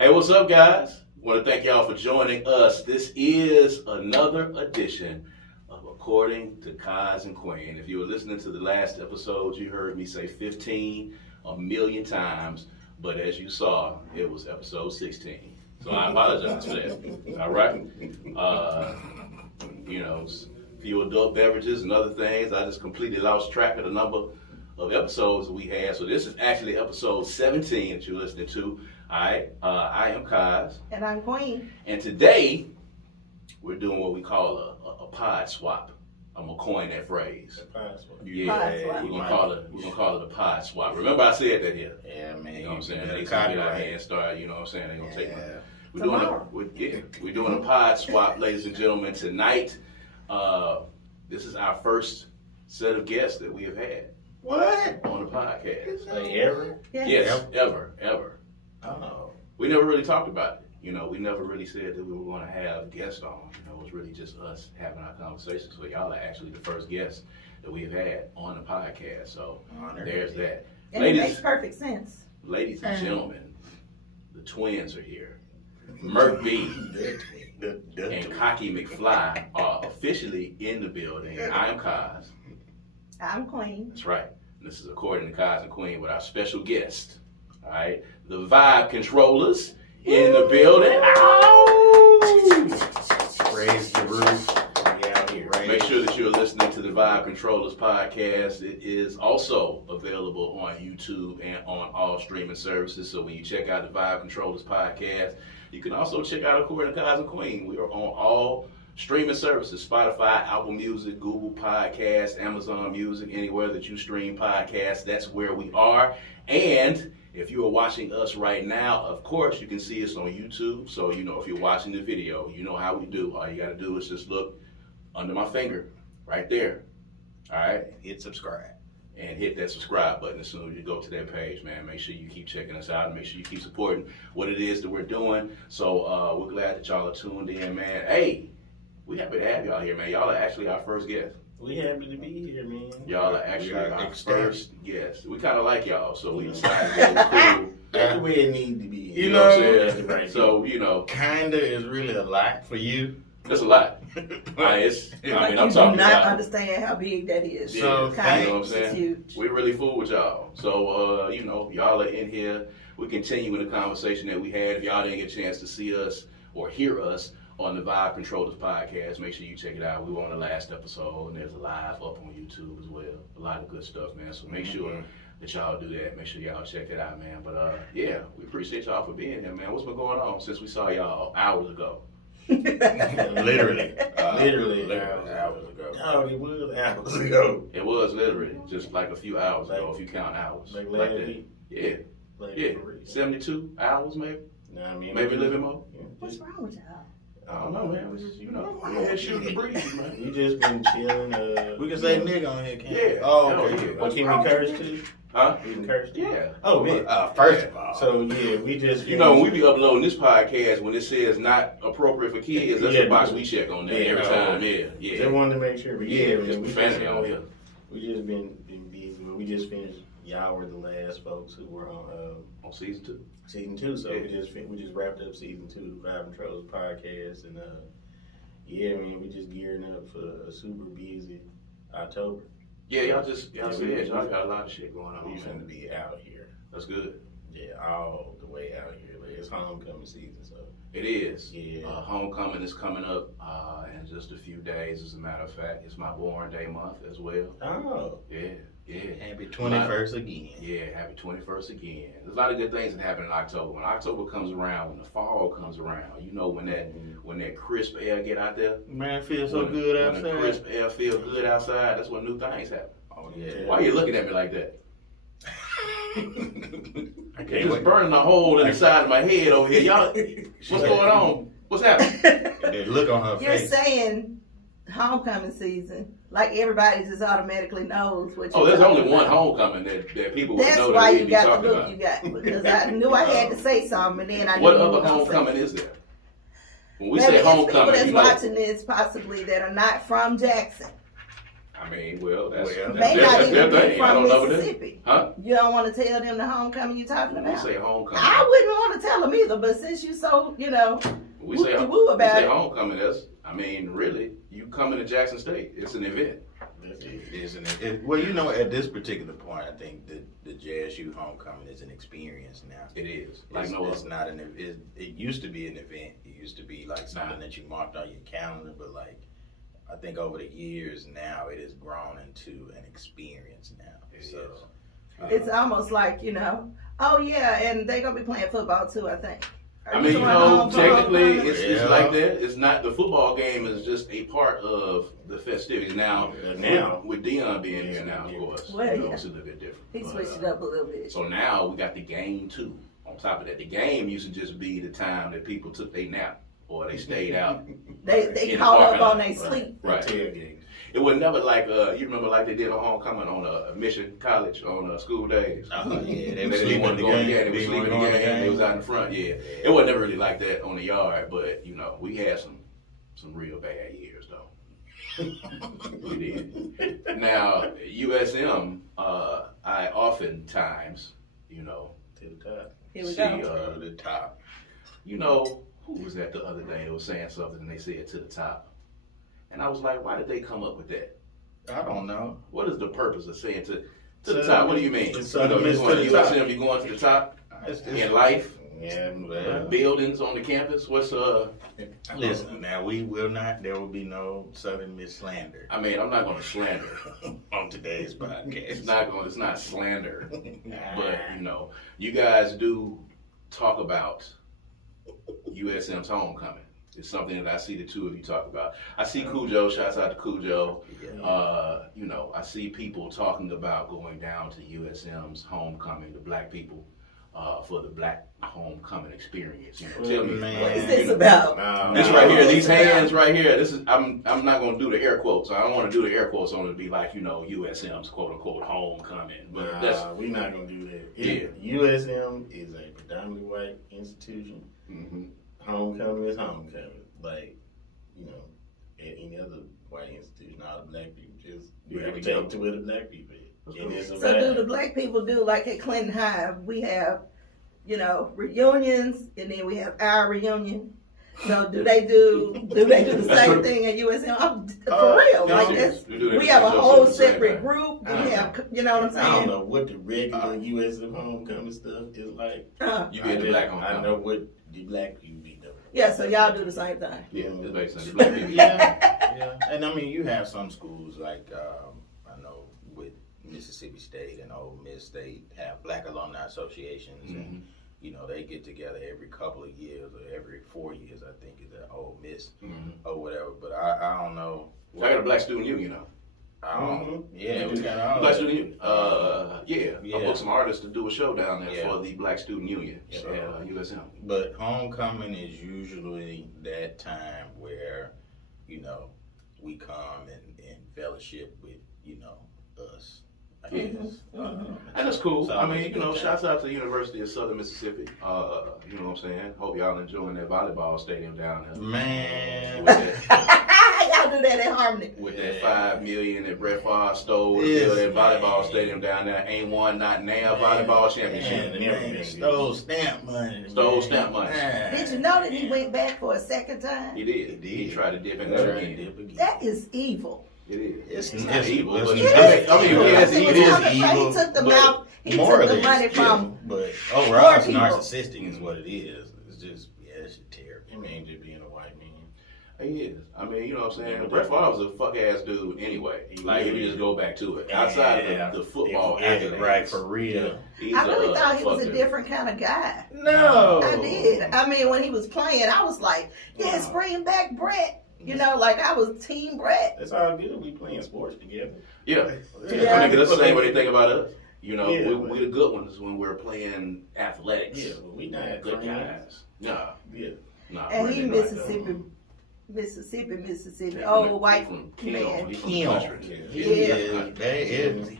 Hey, what's up, guys? Want to thank y'all for joining us. This is another edition of According to Kaz and Queen. If you were listening to the last episode, you heard me say 15 a million times, but as you saw, it was episode 16. So I apologize for that. All right? Few adult beverages and other things. I just completely lost track of the number of episodes that we had. So this is actually episode 17 that you're listening to. All right, I am Kaz. And I'm Queen. And today, we're doing what we call a pod swap. I'm going to coin that phrase. A pod swap. Yeah, Pod swap. we're gonna call it a pod swap. Remember I said that here. Yeah, man. You know what I'm saying? They They gonna get our hands started, you know what I'm saying? They're going to take my... We're doing a pod swap, ladies and gentlemen, tonight. This is our first set of guests that we have had. What? On the podcast. Like ever? Yes, ever. Oh. We never really talked about it. You know, we never really said that we were going to have guests on. You know, it was really just us having our conversations. So y'all are actually the first guests that we've had on the podcast. So there's that. And it makes perfect sense. Ladies and gentlemen, the twins are here. Merc B and Kanye McFly are officially in the building. I am Kaz. I'm Queen. That's right. And this is According to Kaz and Queen with our special guest. All right, the Vibe Controllers in the building. Ow! Raise the roof. We out here. Make sure that you're listening to the Vibe Controllers podcast. It is also available on YouTube and on all streaming services. So when you check out the Vibe Controllers podcast, you can also check out According to Kaz and Queen. We are on all streaming services: Spotify, Apple Music, Google Podcasts, Amazon Music, anywhere that you stream podcasts. That's where we are. And if you are watching us right now, of course, you can see us on YouTube. So, you know, if you're watching the video, you know how we do. All you got to do is just look under my finger right there. All right? Hit subscribe. And hit that subscribe button as soon as you go to that page, man. Make sure you keep checking us out and make sure you keep supporting what it is that we're doing. So we're glad that y'all are tuned in, man. Hey, we happy to have y'all here, man. Y'all are actually our first guest. We happy to be here, man. Y'all are actually our first guest. We kind of like y'all, so we decided that it was cool. That's the way it need to be. You know what I'm saying? Right. So, you know. Kinda is really a lot for you. That's a lot. I'm you talking do not about. understand how big that is. Yeah, So, you know what I'm saying? It's huge. We really fool with y'all. So, y'all are in here. We're continuing the conversation that we had. If y'all didn't get a chance to see us or hear us on the Vibe Controllers podcast, make sure you check it out. We were on the last episode, and there's a live up on YouTube as well. A lot of good stuff, man. So make sure that y'all do that. Make sure y'all check that out, man. But yeah, we appreciate y'all for being here, man. What's been going on since we saw y'all hours ago? Literally hours ago. Oh, it was hours ago. It was literally just like a few hours ago, if you count hours. Like that. week? Yeah. Yeah. 72 hours, maybe. No, I mean, maybe a little bit more. What's wrong with y'all? I don't know, man. We just, we had shooting the breeze, man. We just been chilling. We can say nigga on here, can't we? Yeah. Oh, okay. Yeah. Well, can we curse too? Huh? We can curse too? Yeah. Oh, man. First of all. So, yeah, we just... when we be uploading this podcast, when it says not appropriate for kids, that's the box we check on there every time. Yeah. Just wanted to make sure. But yeah, just we fancy on here. We just been busy. We just finished. Y'all were the last folks who were on season 2. Season 2. So we just wrapped up season 2 of Vibe Controllers podcast, and yeah, I mean, we just gearing up for a super busy October. Yeah, y'all got a lot of shit going on. We finna be out here. That's good. Yeah, all the way out here. Like, it's homecoming season, so. It is. Yeah. Homecoming is coming up in just a few days, as a matter of fact. It's my born day month as well. Oh. Yeah. Happy 21st again. Yeah, happy 21st again. There's a lot of good things that happen in October. When October comes around, when the fall comes around, when that crisp air get out there. Man, it feels so good outside. When the crisp air feel good outside, that's when new things happen. Oh, yeah. Why are you looking at me like that? I can't just burning a hole in the side of my head over here. Y'all, what's going on? What's happening? That look on her You're face. saying homecoming season, like everybody just automatically knows what you're Oh, there's only about. one homecoming that people would That's know why that you we got talking the look about. you got, because I knew I had to say something, and then I knew What you other were gonna homecoming say. is there? When we Maybe say it's homecoming, people you that's know. watching this possibly that are not from Jackson. I mean, well, that's May not their even be thing. I from don't know what Mississippi. Huh? You don't want to tell them the homecoming you're talking When we about? say homecoming. I wouldn't want to tell them either, but since you so, we say woo about it. homecoming. Really, you coming to Jackson State. It's an event. Isn't it? Well, at this particular point, I think that the JSU homecoming is an experience now. It is. It's not an. It used to be an event. It used to be like something that you marked on your calendar, but like I think over the years now, it has grown into an experience now. It's almost like oh yeah, and they're gonna be playing football too. I think. Technically, it's like that. It's not the football game is just a part of the festivities. Now with Dion being here now, of course, it's a little bit different. He switched it up a little bit. So now we got the game too. On top of that, the game used to just be the time that people took their nap or they stayed out. they caught up on their sleep. Right. It was never like you remember like they did on homecoming on Mission College on school days. They were sleeping in the game. They were sleeping in the game. They was out in front. Yeah, it wasn't never really like that on the yard, but we had some real bad years though. We did. Now USM, I oftentimes, to the top. Here we see go. To the top. Who was that the other day? They was saying something and they said to the top. And I was like, why did they come up with that? I don't know. What is the purpose of saying to the top? What do you mean? You're going to USM, you're going to the top in life? Yeah, well, Buildings on the campus? What's Listen, now there will be no Southern Miss slander. I'm not going to slander on today's podcast. It's not slander. But, you guys do talk about USM's homecoming. It's something that I see the two of you talk about. I see Cujo, shouts out to Cujo. I see people talking about going down to USM's homecoming, the black people, for the black homecoming experience. Tell me, what is this about? This right here, these hands right here. This is I'm not gonna do the air quotes. I don't want to do the air quotes on it to be like USM's quote unquote homecoming. But we're not gonna do that. USM is a predominantly white institution. Mm-hmm. Homecoming is homecoming. Like, at any other white institution, all the black people just gravitate to where the black people is. So do the black people do like at Clinton High? We have, reunions, and then we have our reunion. So do they do the same thing at USM? For real, like this. We have a whole separate group. We have, you know what I'm saying? I don't know what the regular USM homecoming stuff is like. You get the black homecoming. I know what the black people be doing. Yeah, so y'all do the same thing. Yeah, it makes sense. The black people. Yeah. And you have some schools like I know with Mississippi State and Ole Miss State have black alumni associations, and they get together every couple of years or every 4 years, I think, is at Ole Miss or whatever. But I don't know. I got a black student union now. Yeah, we got all Black Student Union. I booked some artists to do a show down there for the Black Student Union at USM. But homecoming is usually that time where, we come and fellowship with, us. I guess. And that's cool. So, shouts out to the University of Southern Mississippi. You know what I'm saying? Hope y'all enjoying that volleyball stadium down there. Man. Y'all do that in Harmony. With that $5 million that Brett Favre stole to build that volleyball stadium down there. Ain't won not now volleyball championship. Stole stamp money. Did you know that he went back for a second time? He did. He tried to dip in there again. That is evil. It is. It's not evil. But it is evil. He took the mouth. He took the money from. But overall, it's narcissistic, is what it is. It's just, it's terrible. It ain't just being a white man. He is. You know what I'm saying? Brett Favre was a fuck ass dude anyway. He would just go back to it. Outside of the football accolades. Right, for real. I really thought he was a different kind of guy. No. I did. When he was playing, I was like, yes, bring back Brett. I was Team Brett. That's all good. We playing sports together. Yeah. That's the same way they think about us. We the good ones when we're playing athletics. Yeah, but we not good guys. Nah. Yeah. Nah. And he Mississippi. Old white man. Kim.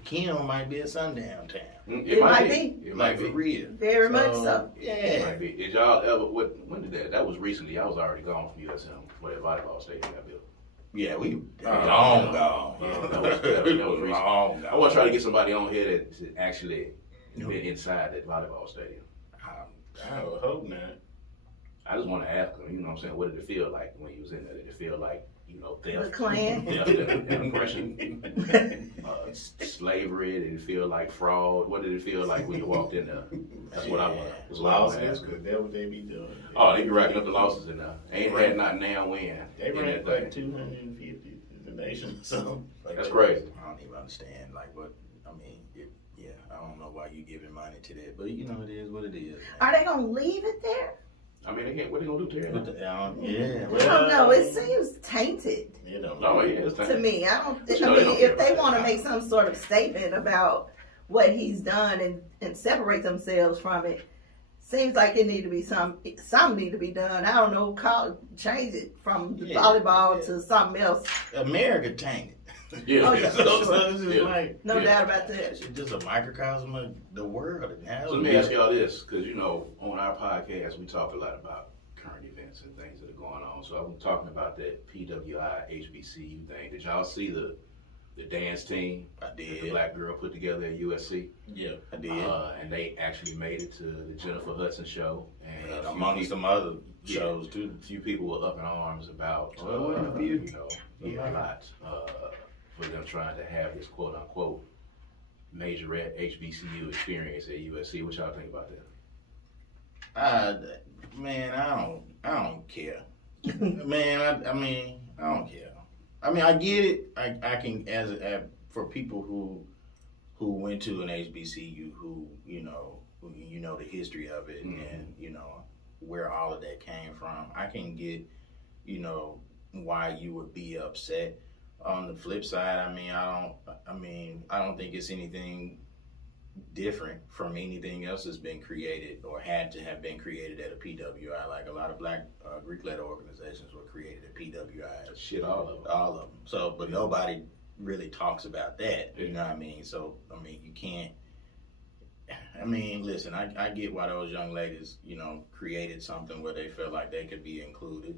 Kim might be a sundown town. It might be. It might be. For real. Very much so. Yeah. It might be. Did y'all ever, when did that? That was recently. I was already gone from USM where that volleyball stadium got built. Yeah, we long gone. Yeah, that was recent. Long gone. I want to try to get somebody on here that actually been inside that volleyball stadium. I would hope not. just want to ask him, you know what I'm saying, what did it feel like when you was in there? Did it feel like, you know, theft? The Klan? Theft and oppression, slavery? Did it feel like fraud? What did it feel like when you walked in there? That's what I want. That's what I want to ask Losses, him. that's what they be doing. Oh, they be racking up the losses in there. Ain't had not now win. They rank like 250 in the nation or something. Like That's that. crazy. I don't even understand, like, what, I mean, yeah, I don't know why you giving money to that, but you know, it is what it is. Are they gonna leave it there? I mean, they can't, what they gonna do, Terry? Yeah. I don't know. It seems tainted You know. No, yeah, it's to me. I don't. But you I know, they mean, don't if care they about want to that. make some sort of statement about what he's done and separate themselves from it, seems like it need to be some need to be done. I don't know. Change it from volleyball to something else. America tainted. Yeah. Oh, yeah. So it's just Yeah. like, No Yeah. doubt about that. It's just a microcosm of the world. So let me ask y'all this, because you know, on our podcast, we talk a lot about current events and things that are going on. So I'm talking about that PWI HBCU thing. Did y'all see the dance team I that the did. black girl put together at USC? yeah. I did. And they actually made it to the Jennifer Hudson show. And And a few among people- some other shows too. a few people were up in arms about, Well, it wasn't a few. you know, a lot for them trying to have this quote unquote majorette HBCU experience at USC. What y'all think about that? Man, I don't care. Man, I mean, I don't care. I mean, I get it. I can for people who went to an HBCU who you know the history of it and you know where all of that came from. I can get why you would be upset. On the flip side, I don't think it's anything different from anything else that's been created or had to have been created at a PWI. Like a lot of black Greek letter organizations were created at PWI. Shit, all of them. All of them. So, but nobody really talks about that. You know what I mean? So, I mean, you can't. I mean, listen, I get why those young ladies, you know, created something where they felt like they could be included.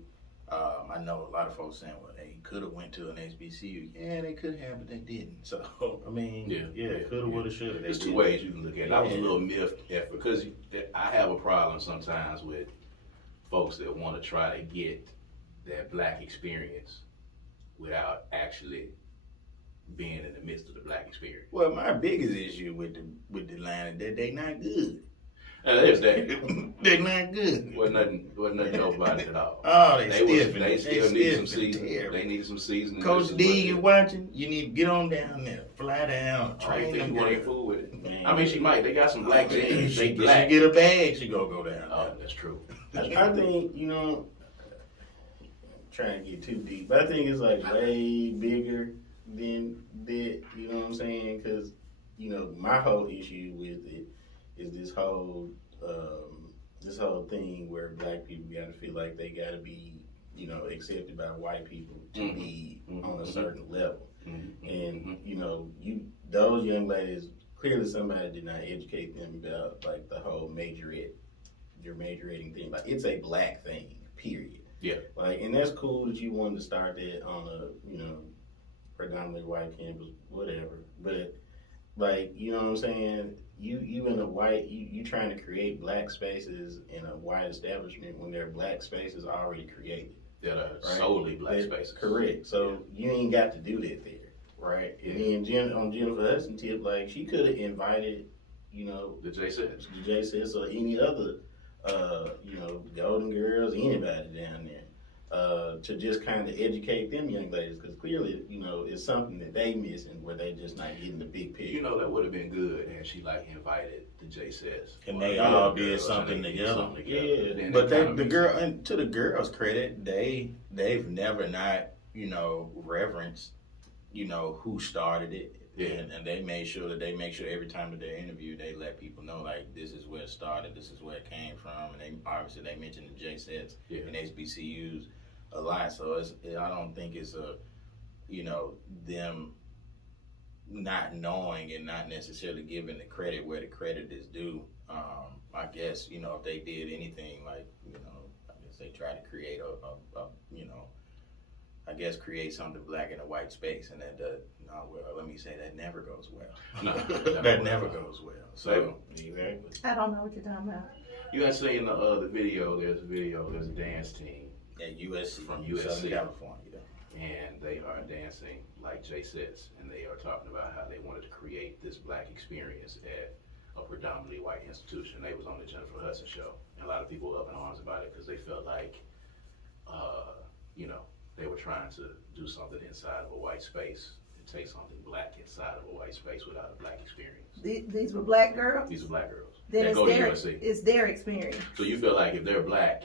I know a lot of folks saying, well, they could have went to an HBCU. Yeah, they could have, but they didn't. So, I mean, could have, would have, should have. There's two ways you can look at it. I was a little miffed at because I have a problem sometimes with folks that want to try to get that black experience without actually being in the midst of the black experience. Well, my biggest issue with the line is that they not good. There's that. They're not good. Wasn't nothing dope about it at all. Oh, They still need some seasoning. They need some seasoning. Coach D, you watching? You need to get on down there, fly down, train them. You want to get food with it? Man. I mean, she might. They got some black jeans. They She black. get a bag, she go down. Oh, that's true. I think, you know, trying to get too deep, but I think it's like way bigger than that, you know what I'm saying? Because, you know, my whole issue with it is this whole thing where black people gotta feel like they gotta be, you know, accepted by white people to be on a certain level. And, you know, those young ladies, clearly somebody did not educate them about like the whole your majorating thing. Like it's a black thing, period. Yeah. Like, and that's cool that you wanted to start that on a, you know, predominantly white campus, whatever. But like, you know what I'm saying? You in a white, you trying to create black spaces in a white establishment when there are black spaces already created. That are solely black spaces. Correct. So you ain't got to do that there, right? And then on Jennifer Hudson tip, like she could have invited, you know, The JSS or any other, you know, Golden Girls, anybody down there. To just kind of educate them young ladies, because clearly, you know, it's something that they missing where they just not getting the big picture. You know, that would have been good, and she like invited the JSS. And they all did something together. Yeah. Then But it kinda the makes girl, sense. and to the girls' credit, they've never not, you know, reverenced, you know, who started it. Yeah. And they made sure that they make sure every time that they're interviewed, they let people know, like, this is where it started, this is where it came from. And they mentioned the JSETs and HBCUs a lot. So I don't think it's them not knowing and not necessarily giving the credit where the credit is due. I guess, you know, if they did anything, like, you know, I guess they try to create a you know, I guess create something black in a white space, and let me say that never goes well. No, that never goes well. So Exactly. I don't know what you're talking about. You guys seen the video? There's a dance team At USC from Southern USC, California. and they are dancing like Jay says, and they are talking about how they wanted to create this black experience at a predominantly white institution. They was on the Jennifer Hudson show, and a lot of people were up in arms about it because they felt like, they were trying to do something inside of a white space and take something black inside of a white space without a black experience. These were black girls? These are black girls. Then that go to USC. it's their experience. So you feel like if they're black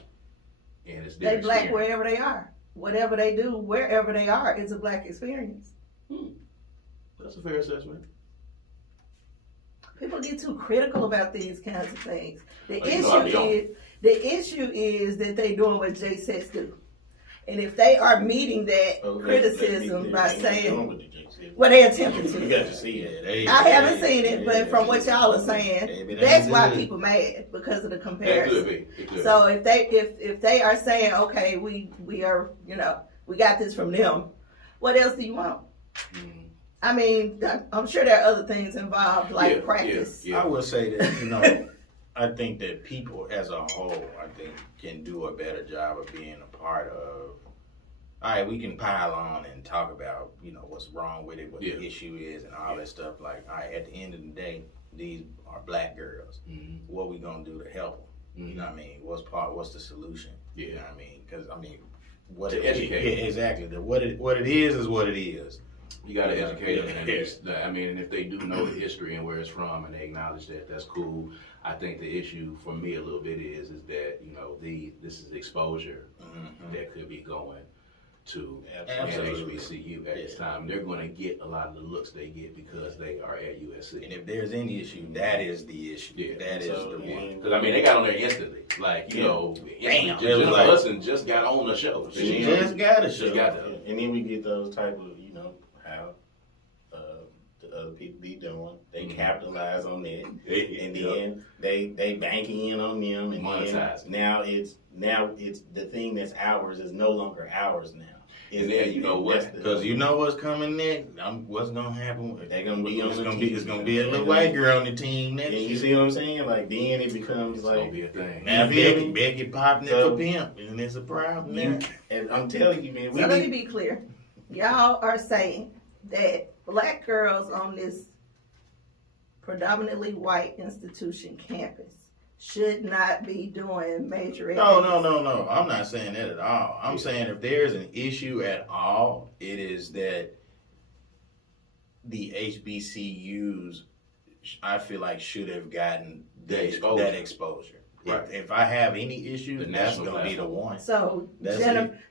and it's their They black experience. wherever they are. Whatever they do, wherever they are, is a black experience. That's a fair assessment. People get too critical about these kinds of things. The I'll be on. issue is that they doing what Jay says do. And if they are meeting that criticism by saying, well, they attempted You to. got to see it. I haven't seen it, but from what y'all are saying, that's why people mad, because of the That comparison. could be. It could So if they are saying, okay, we are, we got this from them, what else do you want? I mean, I'm sure there are other things involved, like practice. Yeah. I will say that, I think that people as a whole, can do a better job of being a part of. All right, we can pile on and talk about, what's wrong with it, what the issue is, and all that stuff. Like, all right, at the end of the day, these are black girls. Mm-hmm. What we gonna do to help them? You know what I mean? What's the solution? Yeah. You know what I mean? Because what To educate. Yeah, exactly. What it is what it is. You got to educate them. And if they do know the history and where it's from, and they acknowledge that, that's cool. I think the issue for me a little bit is that this is exposure that could be going to Absolutely. HBCU at this time. They're going to get a lot of the looks they get because they are at USC. And if there's any issue, that is the issue. Yeah. That is the one. Because they got on there instantly. Like Bam. Jennifer Like- Hudson just got on the show. She just got a show. She got that. And then we get those type of, how the other people be doing. They capitalize on that, and then they bank in on them, and Monetize. then now it's the thing that's ours is no longer ours now. And then you know what? Because you know what's coming next. What's gonna happen? They're gonna be on It's the gonna team. be. It's gonna be a little white girl on the team next And you year. see what I'm saying? Like then it becomes It's like, going to be a thing. Now You feel me? Becky popping it So- for pimp, and it's a problem there. and I'm telling you, man, So let me be clear. Y'all are saying that black girls on this predominantly white institution campus should not be doing major No. I'm not saying that at all. I'm saying if there's an issue at all, it is that the HBCUs, I feel like, should have gotten That exposure. That exposure. Right. If I have any issue, The that's national going to be the platform. one. So That's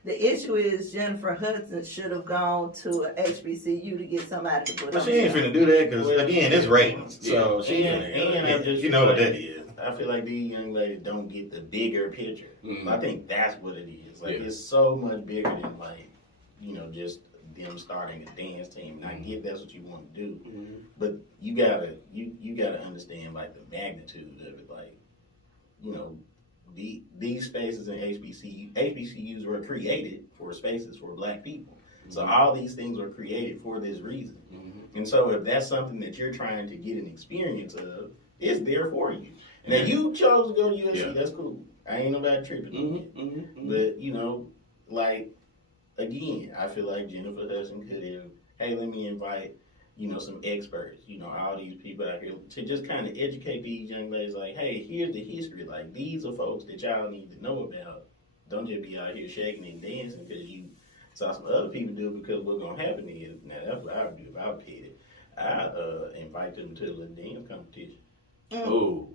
the issue is Jennifer Hudson should have gone to a HBCU to get somebody to put But on she ain't the show. finna do that because, again, it's ratings. So she And I just you know feel what like- that is. I feel like these young ladies don't get the bigger picture. Mhm. I think that's what it is. Like Yeah. it's so much bigger than just them starting a dance team. And I get that's what you want to do, but you gotta understand like the magnitude of it. Like these spaces in HBCUs were created for spaces for black people. So all these things were created for this reason. And so if that's something that you're trying to get an experience of, it's there for you. Now you chose to go to USC, that's cool. I ain't nobody tripping on it. But like again, I feel like Jennifer Hudson could have, hey, let me invite, some experts, all these people out here to just kind of educate these young ladies like, hey, here's the history. Like these are folks that y'all need to know about. Don't just be out here shaking and dancing because you saw some other people do it, because what's gonna happen is, now that's what I would do if I was paid. I invite them to a little dance competition. Ooh.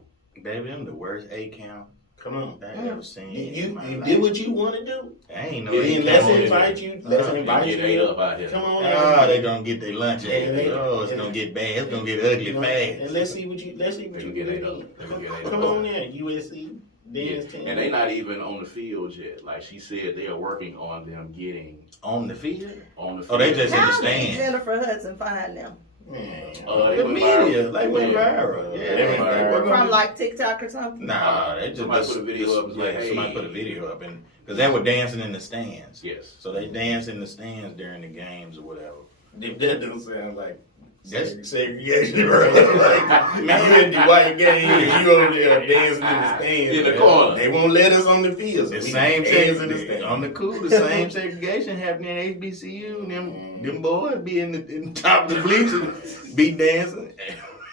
Baby, I'm the worst A count Come on. I ever seen. You in my life. did what you want to do. I ain't no Then A let's count. invite you. Let's invite Get you. ate up out here. Come on. Oh, they gonna get their lunch. And they- Oh, it's gonna get bad. It's gonna get ugly And fast. let's see what you They can get ate up. They can get ate Come up. on there, USC dance team. And they not even on the field yet. Like she said, they are working on them getting On the field? on the field. Oh, they just in the How did stands. Jennifer Hudson find them? Man. They The went media, viral. they went Yeah. viral. Yeah, They went viral. we're gonna From do- like TikTok or something? Nah, they just Somebody put a video up, it's like, hey. somebody put a video up, and because they were dancing in the stands. Yes. So they dance in the stands during the games or whatever. That doesn't sound like That's segregation, bro. Like, man, you in the white gang, you over there dancing in the stands. In the man. corner. They won't let us on the field. So the we same dance in the stands. on the cool. The same segregation happening in HBCU. Them boys be in the top of the bleachers, be dancing.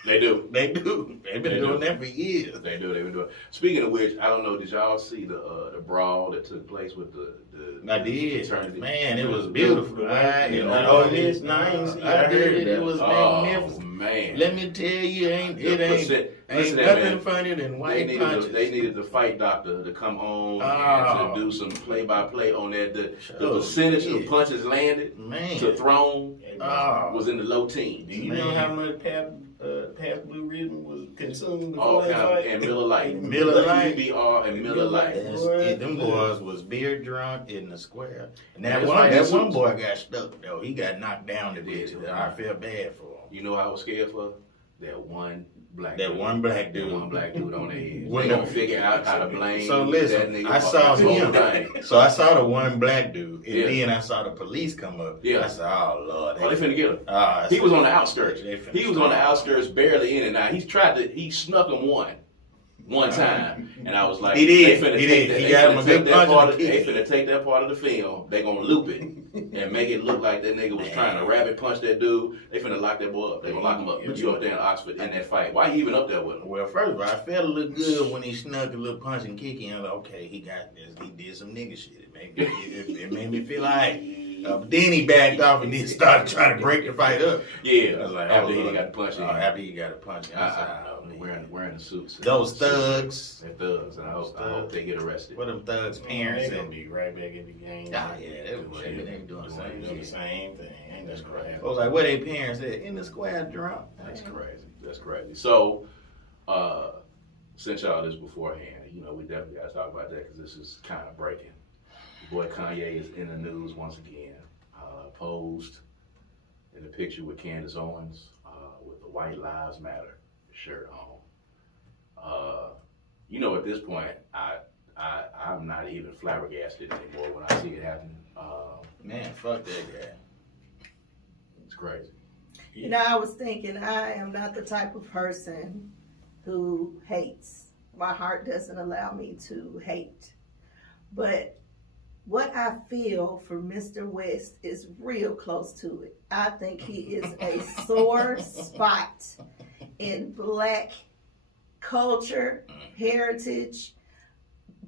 They do. They do. They've been doing that for years. They do. They've been doing. Speaking of which, I don't know. Did y'all see the brawl that took place with the I did. fraternity? Man, it was beautiful. I I did. It was magnificent. Man, Let me tell you, ain't Listen, nothing man. funnier than white punches. They needed the fight doctor to come on and to do some play-by-play on that. The percentage of punches landed Man. to thrown Oh. was in the low teens. Do you know how much Pabst Blue Ribbon was consumed All before that kind of, fight? and Miller Lite. Miller Lite. PBR and Miller Lite. Them boys was beer drunk in the square. And that That's one, right, that that's one what- boy got stuck though. He got knocked down the bitch. Yeah. I feel bad for him. You know what I was scared for? That one black That dude. one black That dude. one black dude on their head. When They the- gonna figure out how to blame So that listen, nigga I for saw this whole him. thing. So I saw the one black dude, and Yeah. then I saw the police come up. Yeah. I said, "Oh Lord, Oh, they finna get him. I He said, was on the outskirts. They finna He was on the start. outskirts, barely in and out. He snuck him one time, and I was like, He did. They finna He take did. that. He They got him finna a take good that punch part. in Of, the they kidney. finna take that part of the film. They gonna loop it and make it look like that nigga was trying to rabbit punch that dude. They finna lock that boy up. They gonna lock him up. Put you up there in Oxford in that fight. Why you even up there with him? Well, first of all, I felt a little good when he snuck a little punch and kick in. I was like, okay, he got this. He did some nigga shit. It made me feel like. But then he backed off and then started trying to break the fight up. Yeah, I was like, after he Lord. got punched in. After he got a punch in. I said, I wearing the suits. those thugs. They're thugs, and I hope they get arrested. What them thugs' They're parents gonna and be right back in the game. yeah, they was doing the same Doing the shit. same thing. Ain't That's that crazy. I was like, where they parents at? In the square drunk. That's crazy. That's crazy. So, since y'all this beforehand, we definitely got to talk about that because this is kind of breaking. Your boy Kanye is in the news once again. Posed in the picture with Candace Owens with the White Lives Matter shirt on. At this point, I'm not even flabbergasted anymore when I see it happening. Man, fuck that guy. It's crazy. I was thinking I am not the type of person who hates. My heart doesn't allow me to hate. But what I feel for Mr. West is real close to it. I think he is a sore spot in black culture, heritage,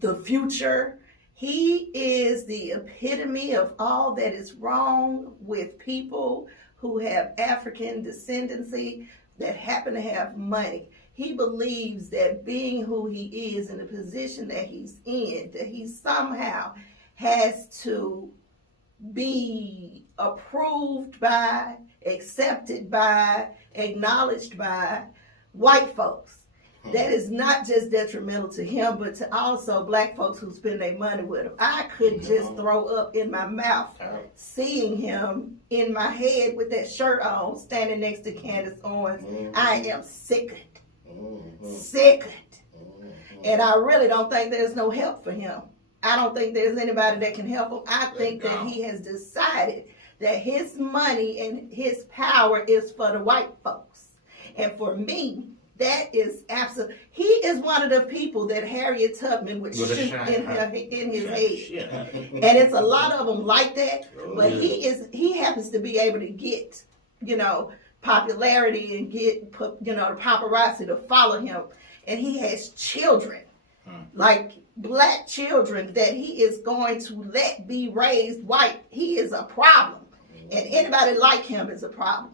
the future. He is the epitome of all that is wrong with people who have African descendancy that happen to have money. He believes that being who he is in the position that he's in, that he somehow has to be approved by, accepted by, acknowledged by white folks. That is not just detrimental to him, but to also black folks who spend their money with him. I could just throw up in my mouth seeing him in my head with that shirt on, standing next to Candace Owens. I am sickened. Sickened. And I really don't think there's no help for him. I don't think there's anybody that can help him. I think that he has decided that his money and his power is for the white folks. And for me, that is absolute. He is one of the people that Harriet Tubman would shoot in his head. And it's a lot of them like that. But he happens to be able to get, popularity and get, the paparazzi to follow him. And he has children, like black children, that he is going to let be raised white. He is a problem. And anybody like him is a problem.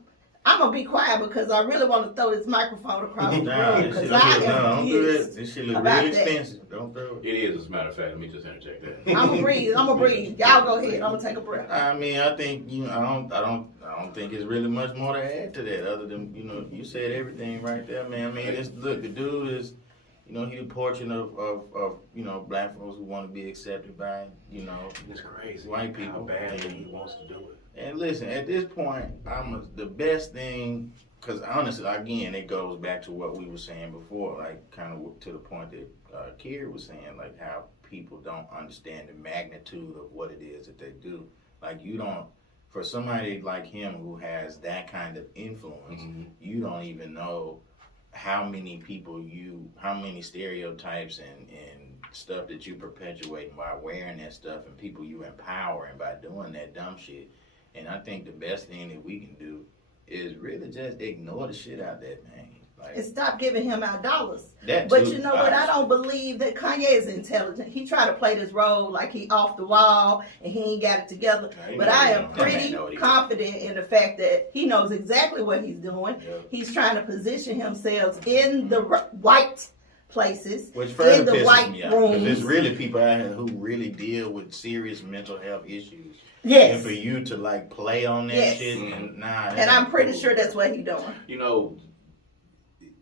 I'm going to be quiet because I really want to throw this microphone across the room because I am pissed This shit look about real that. expensive. Don't throw it. It is, as a matter of fact. Let me just interject that. I'm going to breathe. Y'all go ahead. I'm going to take a breath. I mean, I think I don't think it's really much more to add to that other than you said everything right there, man. I mean, the dude is he the portrait of black folks who want to be accepted by It's crazy. white people. How badly he wants to do it. And listen, at this point, the best thing, because honestly, again, it goes back to what we were saying before, like kind of to the point that Kier was saying, like how people don't understand the magnitude of what it is that they do. Like for somebody like him who has that kind of influence, you don't even know how many stereotypes and stuff that you perpetuate by wearing that stuff, and people you empower and by doing that dumb shit. And I think the best thing that we can do is really just ignore the shit out that man. Like, and stop giving him our dollars. That But too, you know what? I don't believe that Kanye is intelligent. He tried to play this role like he off the wall and he ain't got it together. But I am pretty confident in the fact that he knows exactly what he's doing. Yeah. He's trying to position himself in the white places, which further in the pisses white me off, because rooms. there's really people out here who really deal with serious mental health issues. Yes. And for you to like play on that Yes. shit, and And I'm pretty sure that's what he's doing. You know,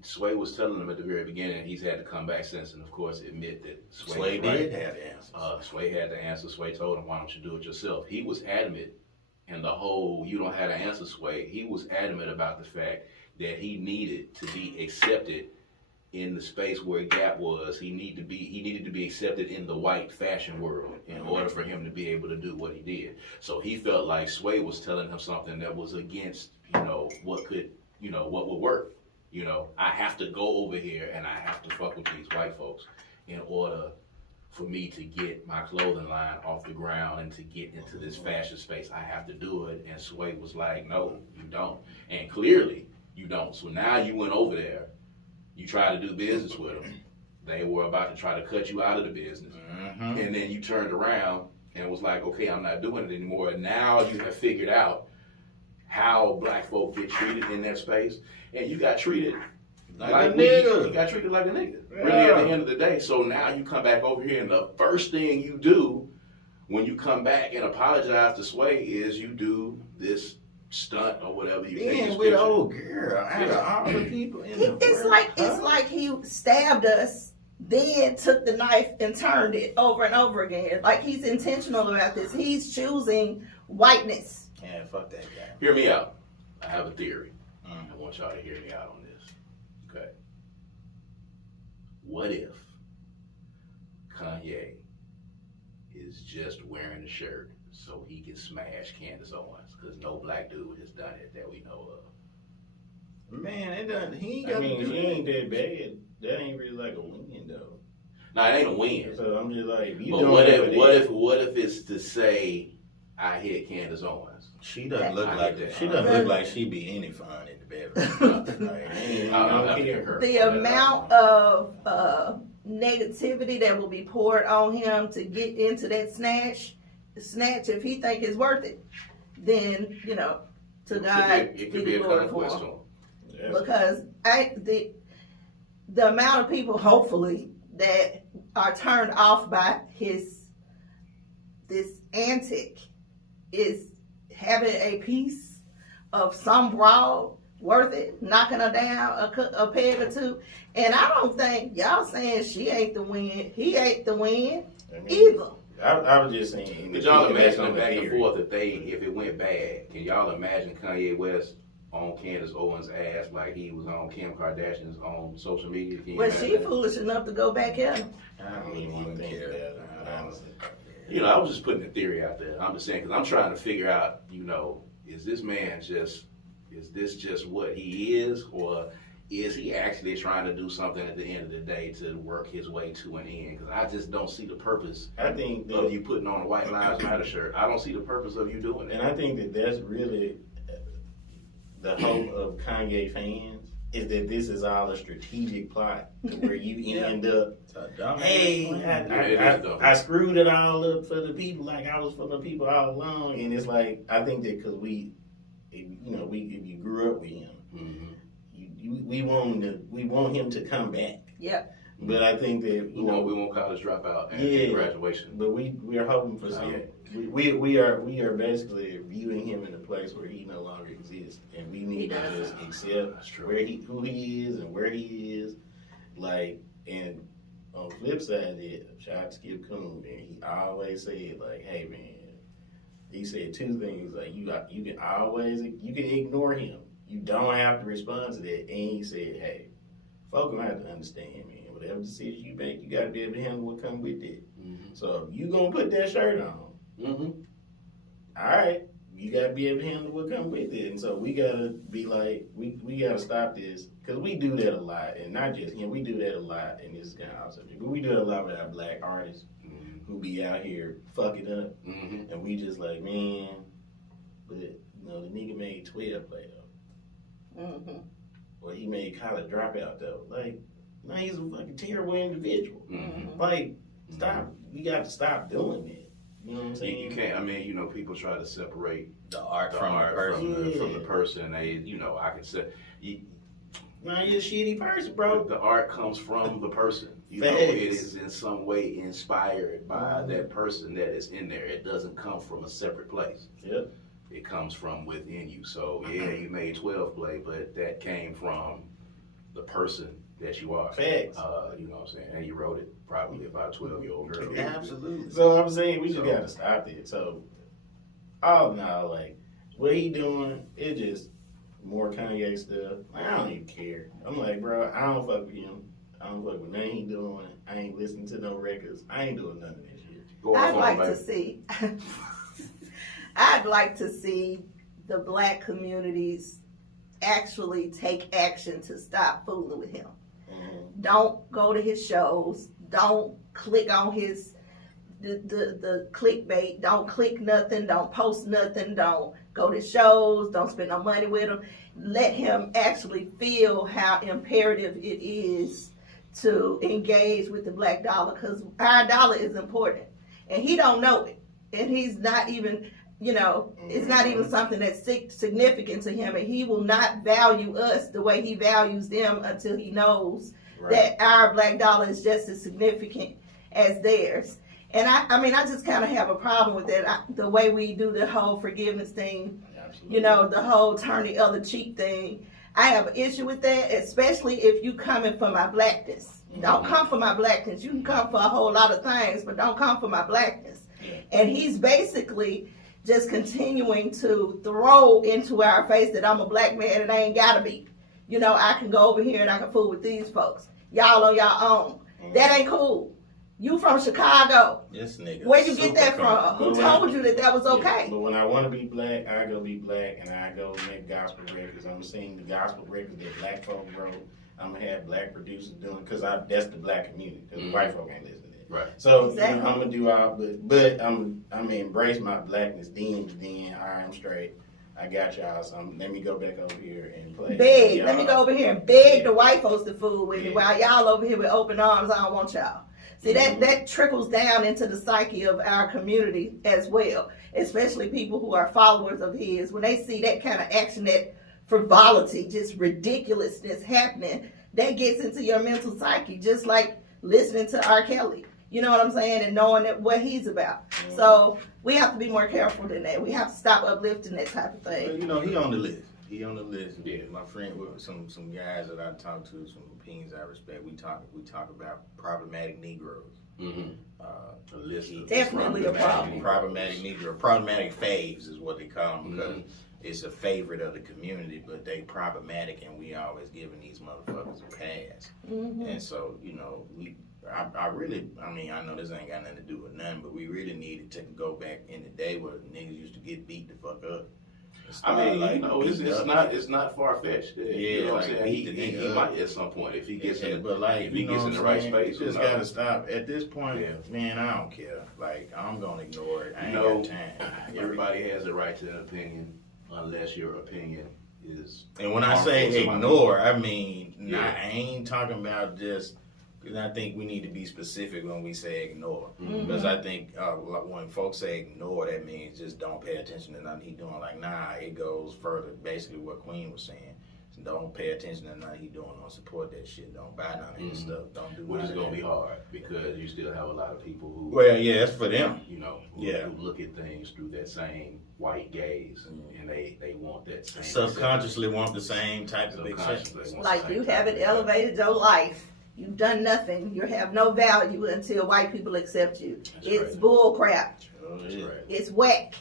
Sway was telling him at the very beginning he's had to come back since, and of course admit that Sway was right. did have the answers. Sway had the answer. Sway told him, "Why don't you do it yourself?" He was adamant, and the whole "you don't have the answer, Sway." He was adamant about the fact that he needed to be accepted in the space where Gap was. He needed to be accepted in the white fashion world in order for him to be able to do what he did. So he felt like Sway was telling him something that was against, what would work. I have to go over here and I have to fuck with these white folks in order for me to get my clothing line off the ground and to get into this fashion space. I have to do it. And Sway was like, no, you don't. And clearly you don't. So now you went over there, you tried to do business with them. They were about to try to cut you out of the business. And then you turned around and was like, okay, I'm not doing it anymore. And now you have figured out how black folk get treated in that space. And you got treated like a nigga. You got treated like a nigga. Yeah. Really, at the end of the day. So now you come back over here, and the first thing you do when you come back and apologize to Sway is you do this stunt or whatever you think. And with old girl, out of all the people in the world. It's like he stabbed us, then took the knife and turned it over and over again. Like he's intentional about this. He's choosing whiteness. Yeah, fuck that guy. Hear me out. I have a theory. I want y'all to hear me out on this. Okay. What if Kanye is just wearing a shirt so he can smash Candace Owens? Because no black dude has done it that we know of. Man, it doesn't. He ain't I got mean, to do he that. ain't that bad. That ain't really like a win, though. Nah, it ain't a win. So I'm just like, you But don't what have if it's to say I hit Candace Owens? She doesn't look like that. She doesn't look like she be any fun in the bedroom. I don't care. The amount of negativity that will be poured on him to get into that snatch, if he think it's worth it, then to God it could be a conquest to him. Yes. Because the amount of people, hopefully, that are turned off by this antic is having a piece of some broad worth it, knocking her down a peg or two. And I don't think y'all saying she ain't the win, he ain't the win either. I was just saying. Could y'all imagine them back and forth if it went bad? Can y'all imagine Kanye West on Candace Owens' ass like he was on Kim Kardashian's on social media? But she foolish enough to go back at him. I don't even care. Honestly. I was just putting a theory out there. I'm just saying, because I'm trying to figure out, is this man is this just what he is, or is he actually trying to do something at the end of the day to work his way to an end? Because I just don't see the purpose of you putting on a White Lives Matter shirt. I don't see the purpose of you doing that. And I think that's really the hope of Kanye fans, is that this is all a strategic plot to where you end up, hey, I screwed it all up for the people, like I was for the people all along. And it's like, I think that because if you grew up with him, we want him to come back. Yep. But I think that we want college dropout and graduation. But we are hoping for something. We are basically viewing him in a place where he no longer exists, and we need to just accept who he is and where he is. Like, and on the flip side, shout out to Skip Coon, and he always said, like, hey man, he said two things, like you can ignore him. You don't have to respond to that. And he said, hey, folks gonna have to understand, man. Whatever decision you make, you gotta be able to handle what comes with it. So if you gonna put that shirt on, all right, you gotta be able to handle what comes with it. And so we gotta be like, we gotta stop this. Because we do that a lot. And not just him, we do that a lot. And this is kind of off subject. But we do it a lot with our black artists who be out here fucking up. And we just like, man, but you know, the nigga made 12 play though. Or he made college dropout though. Like, now he's a fucking terrible individual. Like, stop. We got to stop doing that. You know what I'm saying? You can't. I mean, you know, people try to separate the art from the person. They, you know, I can say, nah, you're a shitty person, bro. the art comes from the person. You know, it is in some way inspired by that person that is in there. It doesn't come from a separate place. Yep. It comes from within you. So yeah, you made 12 play, but that came from the person that you are. Facts. You know what I'm saying? And you wrote it probably about a 12-year-old girl. Absolutely. So I'm saying we just gotta stop it. So, all in all, like, what he doing, it just more Kanye stuff. I don't even care. I'm like, bro, I don't fuck with him. I don't fuck with nothing he doing. I ain't listening to no records. I ain't doing none of that shit. I'd like to see the black communities actually take action to stop fooling with him. Don't go to his shows. Don't click on his the clickbait. Don't click nothing. Don't post nothing. Don't go to shows. Don't spend no money with him. Let him actually feel how imperative it is to engage with the black dollar, because our dollar is important, and he don't know it, and he's not even. You know, it's not even something that's significant to him, and he will not value us the way he values them until he knows that our black dollar is just as significant as theirs. And I mean, I just kind of have a problem with that. The way we do the whole forgiveness thing, you know, the whole turn the other cheek thing. I have an issue with that, especially if you coming for my blackness. Don't come for my blackness. You can come for a whole lot of things, but don't come for my blackness. And he's basically just continuing to throw into our face that I'm a black man and I ain't gotta be. You know, I can go over here and I can fool with these folks. Y'all on y'all own. That ain't cool. You from Chicago. This nigga. Where you get that from? Who told you that was okay? But when I want to be black, I go be black and I go make gospel records. I'm gonna sing the gospel records that black folk wrote. I'm gonna have black producers doing, because that's the black community. Because white folk ain't listening. Right. So exactly. You know, I'm gonna do all, but I'm embrace my blackness. Then all right, I'm straight. I got y'all. So let me go back over here and play. Beg. Let me go over here and beg the white folks to fool with me while y'all over here with open arms. I don't want y'all. See, that trickles down into the psyche of our community as well, especially people who are followers of his. When they see that kind of action, that frivolity, just ridiculousness happening, that gets into your mental psyche, just like listening to R. Kelly. You know what I'm saying? And knowing what he's about. So we have to be more careful than that. We have to stop uplifting that type of thing. Well, you know, he on the list. Yeah, my friend with some guys that I talk to, some opinions I respect. We talk about problematic Negroes. A list of definitely a problem. Problematic Negro, problematic faves is what they call them, because it's a favorite of the community, but they problematic, and we always giving these motherfuckers a pass. And so, you know, I mean, I know this ain't got nothing to do with nothing, but we really needed to go back in the day where niggas used to get beat the fuck up. I mean, like, you know, it's not far fetched. Yeah, you know what like, I'm saying? He might at some point if he gets in, but like, if he gets in the right space. You just gotta stop at this point. Man, I don't care. Like, I'm gonna ignore it. I ain't got time. Everybody has a right to an opinion, unless your opinion is. And when I say ignore, I mean I ain't talking about just. Because I think we need to be specific when we say ignore. Because I think when folks say ignore, that means just don't pay attention to nothing he's doing. Like, nah, it goes further. Basically what Queen was saying. So don't pay attention to nothing he's doing. Don't support that shit. Don't buy none of his stuff. Don't do Which is going to be hard, because you still have a lot of people who... Well, yeah, it's for them. You know, who look at things through that same white gaze. And they want that same... Subconsciously want the same type of acceptance. Like, you haven't elevated your life. You've done nothing. You have no value until white people accept you. It's bull crap. It's whack.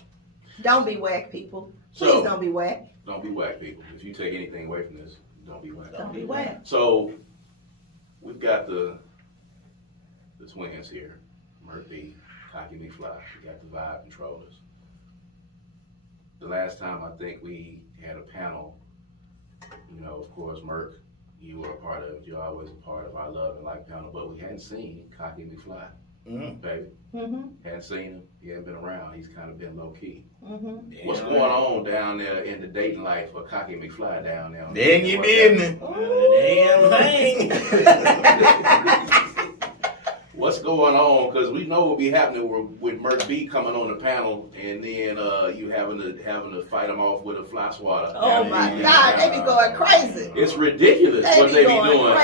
Don't be whack, people. Please don't be whack. Don't be whack, people. If you take anything away from this, don't be whack. Don't be whack. So, we've got the twins here. Merc B, McFly. We got the Vibe Controllers. the last time I think we had a panel, you know, of course, Merc, you were a part of it. You're always a part of our Love and Life panel, but we hadn't seen Kanye McFly, baby. Hadn't seen him. He hadn't been around. He's kind of been low key. What's going on down there in the dating life for Kanye McFly down there? Then you business. Damn thing. What's going on? Because we know what be happening with Merc B coming on the panel, and then you having to fight him off with a fly swatter. Oh my God, they be going crazy. It's ridiculous what they be doing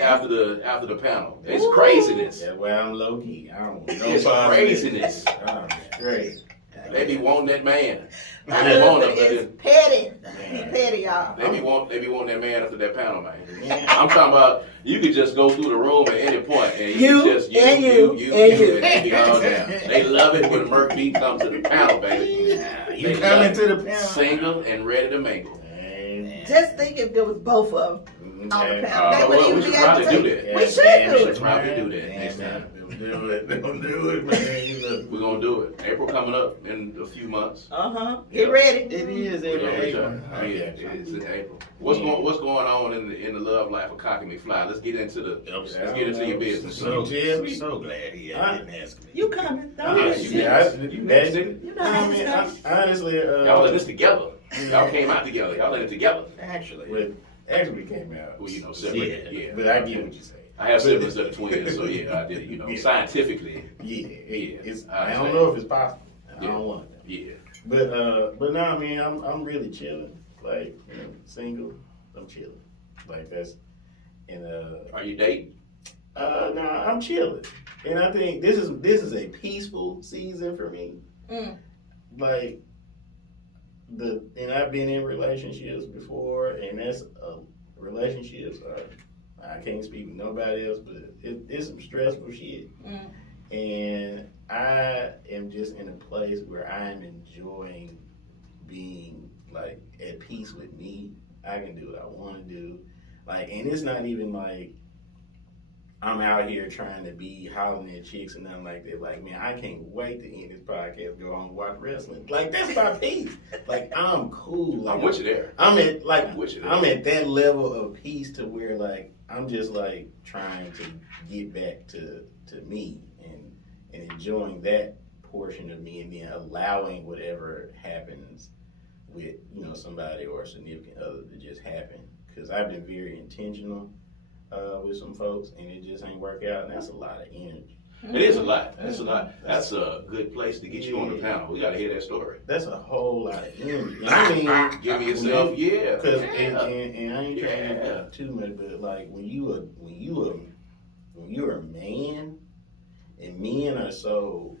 after the panel. It's craziness. That's why I'm low key. I don't know. It's craziness. Great. They be wanting that man. My husband is petty. He petty, y'all. They be wanting that man after that panel, man. I'm talking about you could just go through the room at any point and you all down. They love it when Merc B comes to the panel, baby. You coming to the panel. Single and ready to mingle. Just think if there was both of them on the panel. They wouldn't even we be should able probably to do take that. We should do it. Probably do that next time. Don't do it, man. We're gonna do it. April coming up in a few months. Get ready. It is April. It's in April. What's going on in the love life of Kanye McFly? Let's get into your business. So glad he didn't ask me. You coming? Don't You next, nigga. You know how to stop. Honestly, Y'all in this together. Y'all came out together. Y'all in it together. actually came out. Well, you know, separate. Yeah. But I get what you say. I have siblings that are twins, so yeah, I did. You know, scientifically. I don't know if it's possible. I don't want to. Yeah. But no, man, I'm really chilling. Like, you know, single. I'm chilling. Like that's. And Are you dating? no, I'm chilling. And I think this is a peaceful season for me. Like and I've been in relationships before, and that's relationships are. I can't speak with nobody else, but it's some stressful shit. And I am just in a place where I am enjoying being like at peace with me. I can do what I want to do. Like, and it's not even like I'm out here trying to be hollering at chicks and nothing like that. Like, man, I can't wait to end this podcast, go home and watch wrestling. Like, that's my peace. Like, I'm cool. Like, I'm with you there. I'm at that level of peace to where like I'm just like trying to get back to me and enjoying that portion of me, and then allowing whatever happens with, you know, somebody or a significant other to just happen. Because I've been very intentional with some folks, and it just ain't work out, and that's a lot of energy. It is a lot. That's a lot. That's a good place to get you on the panel. We got to hear that story. That's a whole lot of energy. I mean, give me yourself, yeah. Because and I ain't trying to get too much, but like when you're a man, and men are so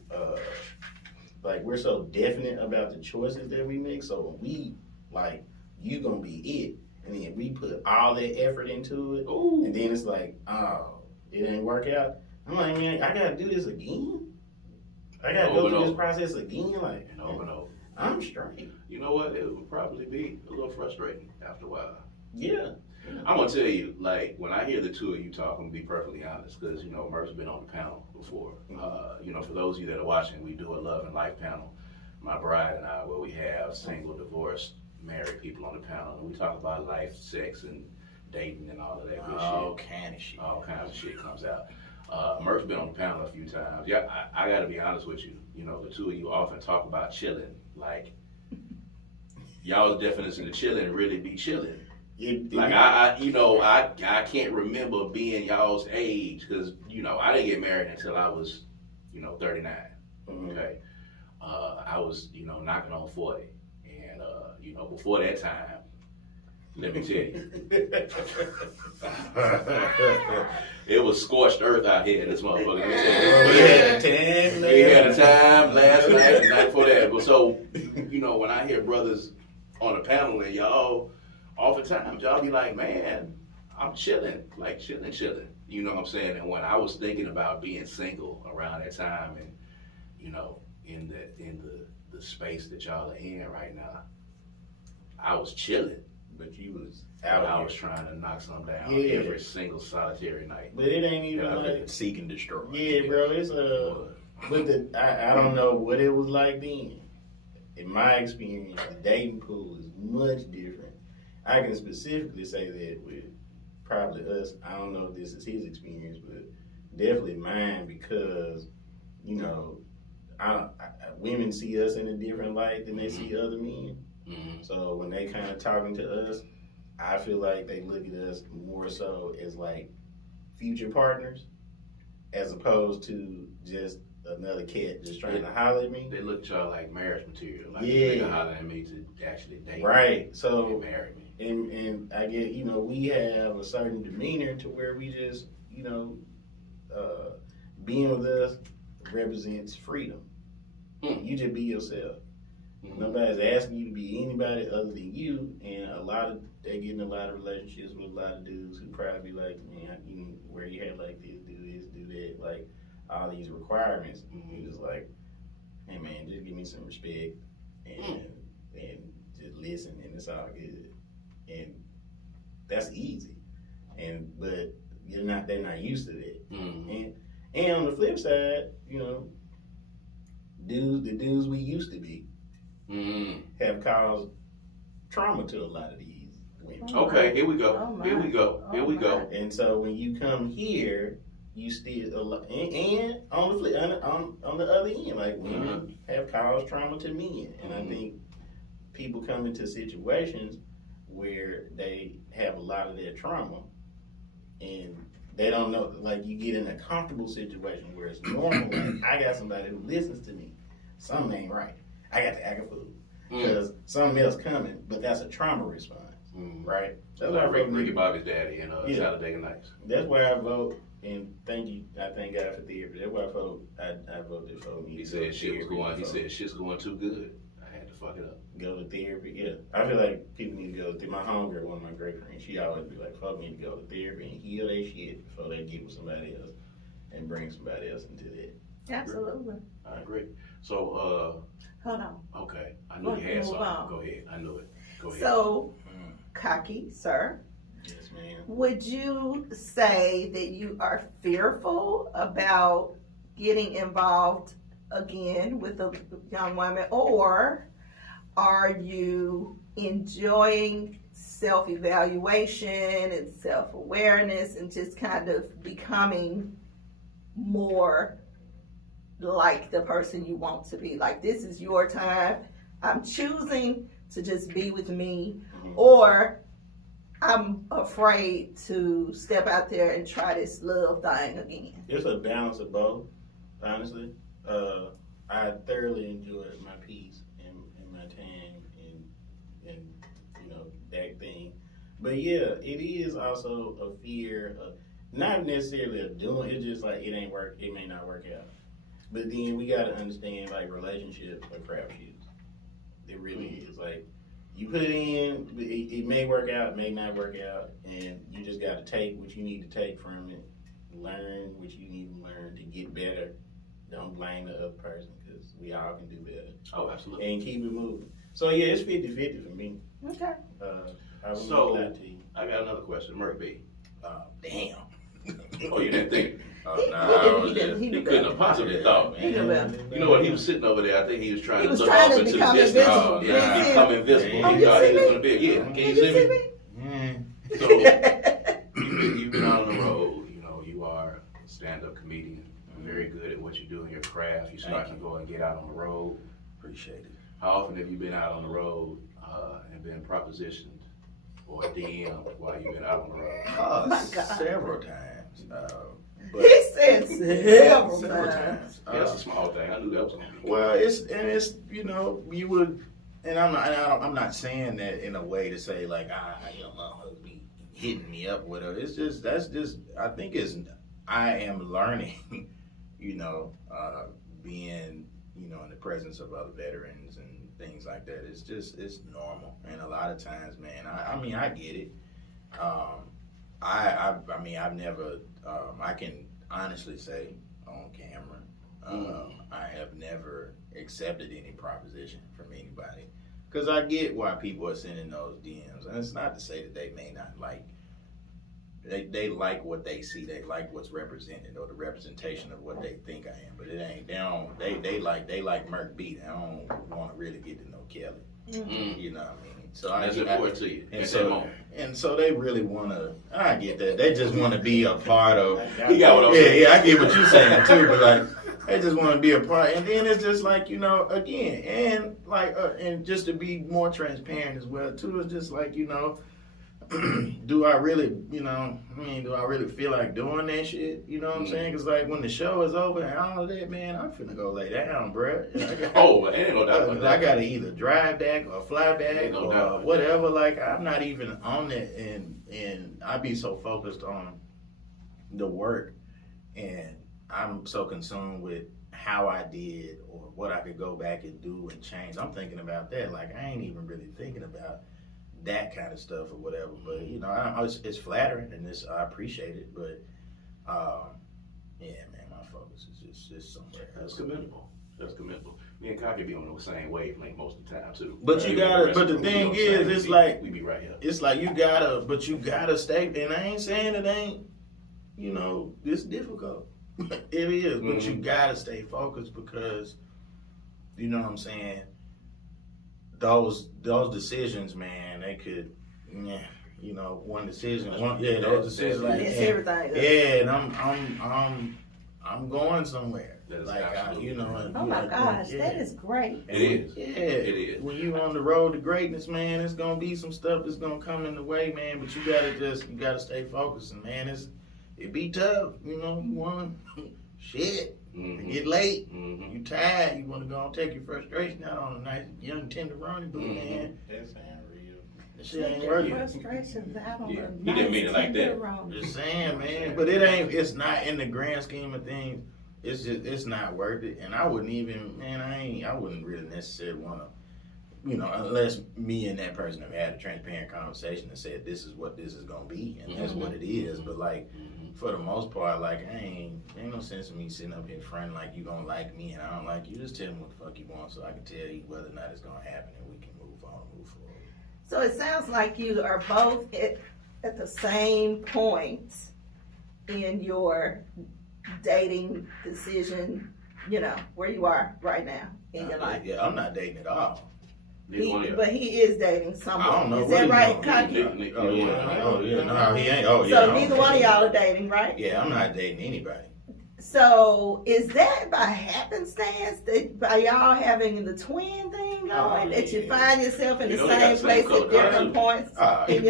like we're so definite about the choices that we make. So when we like you gonna be it, and then we put all that effort into it, and then it's like, oh, it didn't work out. I'm like, man, I gotta do this again. I gotta go through this process again. Like, no. I'm straight. You know what? It would probably be a little frustrating after a while. Yeah. I'm gonna tell you, like, when I hear the two of you talk, I'm gonna be perfectly honest, because, you know, Merc's been on the panel before. You know, for those of you that are watching, we do a Love and Life panel, my bride and I, where we have single, divorced, married people on the panel, and we talk about life, sex, and dating, and all of that good shit. All kinds of shit comes out. Merc's been on the panel a few times. Yeah, I gotta be honest with you. You know, the two of you often talk about chilling. Like, y'all's definition of chilling really be chilling. Like, I can't remember being y'all's age, because, you know, I didn't get married until I was, you know, 39. Okay. I was, you know, knocking on 40. And, you know, before that time, let me tell you, it was scorched earth out here in this motherfucker. We had a time last night and the night before that. But so, you know, when I hear brothers on the panel and y'all, oftentimes y'all be like, man, I'm chilling, like chilling. You know what I'm saying? And when I was thinking about being single around that time, and, you know, in the space that y'all are in right now, I was chilling. But you was out. I was trying to knock some down every single solitary night. But it ain't even like seek and destroy. Yeah, bro. It's but I don't know what it was like then. in my experience, the dating pool is much different. I can specifically say that with probably us. I don't know if this is his experience, but definitely mine, because you know, women see us in a different light than they see other men. Mm-hmm. So when they kind of talking to us, I feel like they look at us more so as like future partners, as opposed to just another cat just trying to holler at me. They look at y'all like marriage material. Like Yeah. they holler at me to actually date Right. me So and marry me. and I get, you know, we have a certain demeanor to where we just, you know, being with us represents freedom. You just be yourself. Mm-hmm. Nobody's asking you to be anybody other than you, and they get in a lot of relationships with a lot of dudes who probably be like, man, you can wear your hair like this, do that, like all these requirements. Mm-hmm. You just like, hey man, just give me some respect and just listen, and it's all good. And that's easy. But they're not used to that. Mm-hmm. And on the flip side, you know, the dudes we used to be have caused trauma to a lot of these women. Okay, here we go. Oh, my. Here we go. Here we go. And so when you come here, you still and on the flip, on the other end, like women have caused trauma to men, and I think people come into situations where they have a lot of their trauma, and they don't know. Like you get in a comfortable situation where it's normal. Like I got somebody who listens to me. Something ain't right. I got to act a fool because something else coming, but that's a trauma response, right? That's why I vote Ricky Bobby's daddy and Talladega Nights. That's why I vote, and thank you. I thank God for therapy. That's why I vote. I voted for me. He said shit was going. He said shit's going too good. I had to fuck it up. Go to therapy. Yeah, I feel like people need to go to my homegirl. One of my great friends. She always be like, "Fuck, need to go to therapy and heal their shit before they get with somebody else and bring somebody else into that." Absolutely. I agree. So, Hold on. okay. I knew you had Move something. on. Go ahead. I knew it. Go ahead. So, Cocky, sir, Yes, ma'am. would you say that you are fearful about getting involved again with a young woman, or are you enjoying self-evaluation and self-awareness and just kind of becoming more like the person you want to be? Like, this is your time. I'm choosing to just be with me, or I'm afraid to step out there and try this love thing again. It's a balance of both, honestly. I thoroughly enjoyed my peace and my time and you know, that thing. But yeah, it is also a fear of not necessarily of doing it, just like it may not work out. But then we gotta understand, like, relationships are crapshoots. It really is. Like, you put in, it may work out, it may not work out, and you just gotta take what you need to take from it, learn what you need to learn to get better. Don't blame the other person, because we all can do better. Oh, absolutely. And keep it moving. So yeah, it's 50-50 for me. Okay. I wouldn't So, lie to you. I got another question. Merc B. Damn. Oh, you didn't think? He He couldn't have possibly thought. He knew better. You know what? He was sitting over there. I think he was trying He to was look trying off to into the become distance. invisible. Yeah, become invisible. Oh, He you thought see he was me? going to be. Yeah. Can you see me? So you've been out on the road. You know, you are a stand-up comedian. Very good at what you do in your craft. You're starting to go and get out on the road. Appreciate it. How often have you been out on the road and been propositioned or DM'd while you've been out on the road? my God. Several times. He said several times. Yeah, that's a small thing. I knew that was going to be. Well, it's you know, you would, and I'm not saying that in a way to say like you know, motherfuckers be hitting me up with her. It's just I think I am learning, you know, being, you know, in the presence of other veterans and things like that. It's normal, and a lot of times, man, I mean I get it. I mean I've never I can honestly say on camera, I have never accepted any proposition from anybody, because I get why people are sending those DMs, and it's not to say that they may not like they like what they see. They like what's represented or the representation of what they think I am. But it ain't. They like Merc B. They don't want to really get to know Kelly. Mm-hmm. You know what I mean? So That's important to you. And so they really want to. I get that. They just want to be a part of. You got what I'm saying? Yeah, I get what you're saying too. But like, they just want to be a part. And then it's just like, you know, again, and like, and just to be more transparent as well too. It's just like, you know, do I really, you know, do I really feel like doing that shit? You know what I'm saying? Because like when the show is over and all of that, man, I'm finna go lay down, bruh. Ain't no doubt about that. I gotta either drive back or fly back or whatever. Like I'm not even on it, and I be so focused on the work, and I'm so consumed with how I did or what I could go back and do and change. I'm thinking about that. Like I ain't even really thinking about that kind of stuff or whatever, but you know, it's flattering and I appreciate it, but yeah, man, my focus is just somewhere else. That's commendable. Me and Kanye be on the same wavelength most of the time too. But you gotta. But the thing is, it's like we be right here. It's like you gotta stay. And I ain't saying it ain't. You know, it's difficult. It is, but you gotta stay focused because, you know what I'm saying. Those decisions, man, they could, you know, one decision, those decisions, like, it's everything. And I'm going somewhere. Like, you know. And, oh my gosh, that is great. It is. Yeah, it is. When you on the road to greatness, man, it's gonna be some stuff that's gonna come in the way, man. But you gotta stay focused, and man, it be tough. You know, you want shit. You get late, you tired, you want to go and take your frustration out on a nice young tenderoni, but man, That sound real. that shit ain't working. Frustrations out on He the didn't mean it like that. Just saying, man, but it's not in the grand scheme of things. It's not worth it, and I wouldn't even, man, I wouldn't really necessarily want to, you know, unless me and that person have had a transparent conversation and said this is what this is gonna be, and that's what it is. But like, for the most part, like, ain't no sense in me sitting up here fronting like you gonna like me and I don't like you. Just tell me what the fuck you want so I can tell you whether or not it's gonna happen and we can move forward. So it sounds like you are both at the same point in your dating decision, you know, where you are right now in your life. Yeah, I'm not dating at all. But he is dating someone. I don't know. Is that right, Kanye? No, he ain't. So neither one of y'all are dating, right? Yeah, I'm not dating anybody. So is that by happenstance that by y'all having the twin thing going, that you find yourself in the same place at different points? You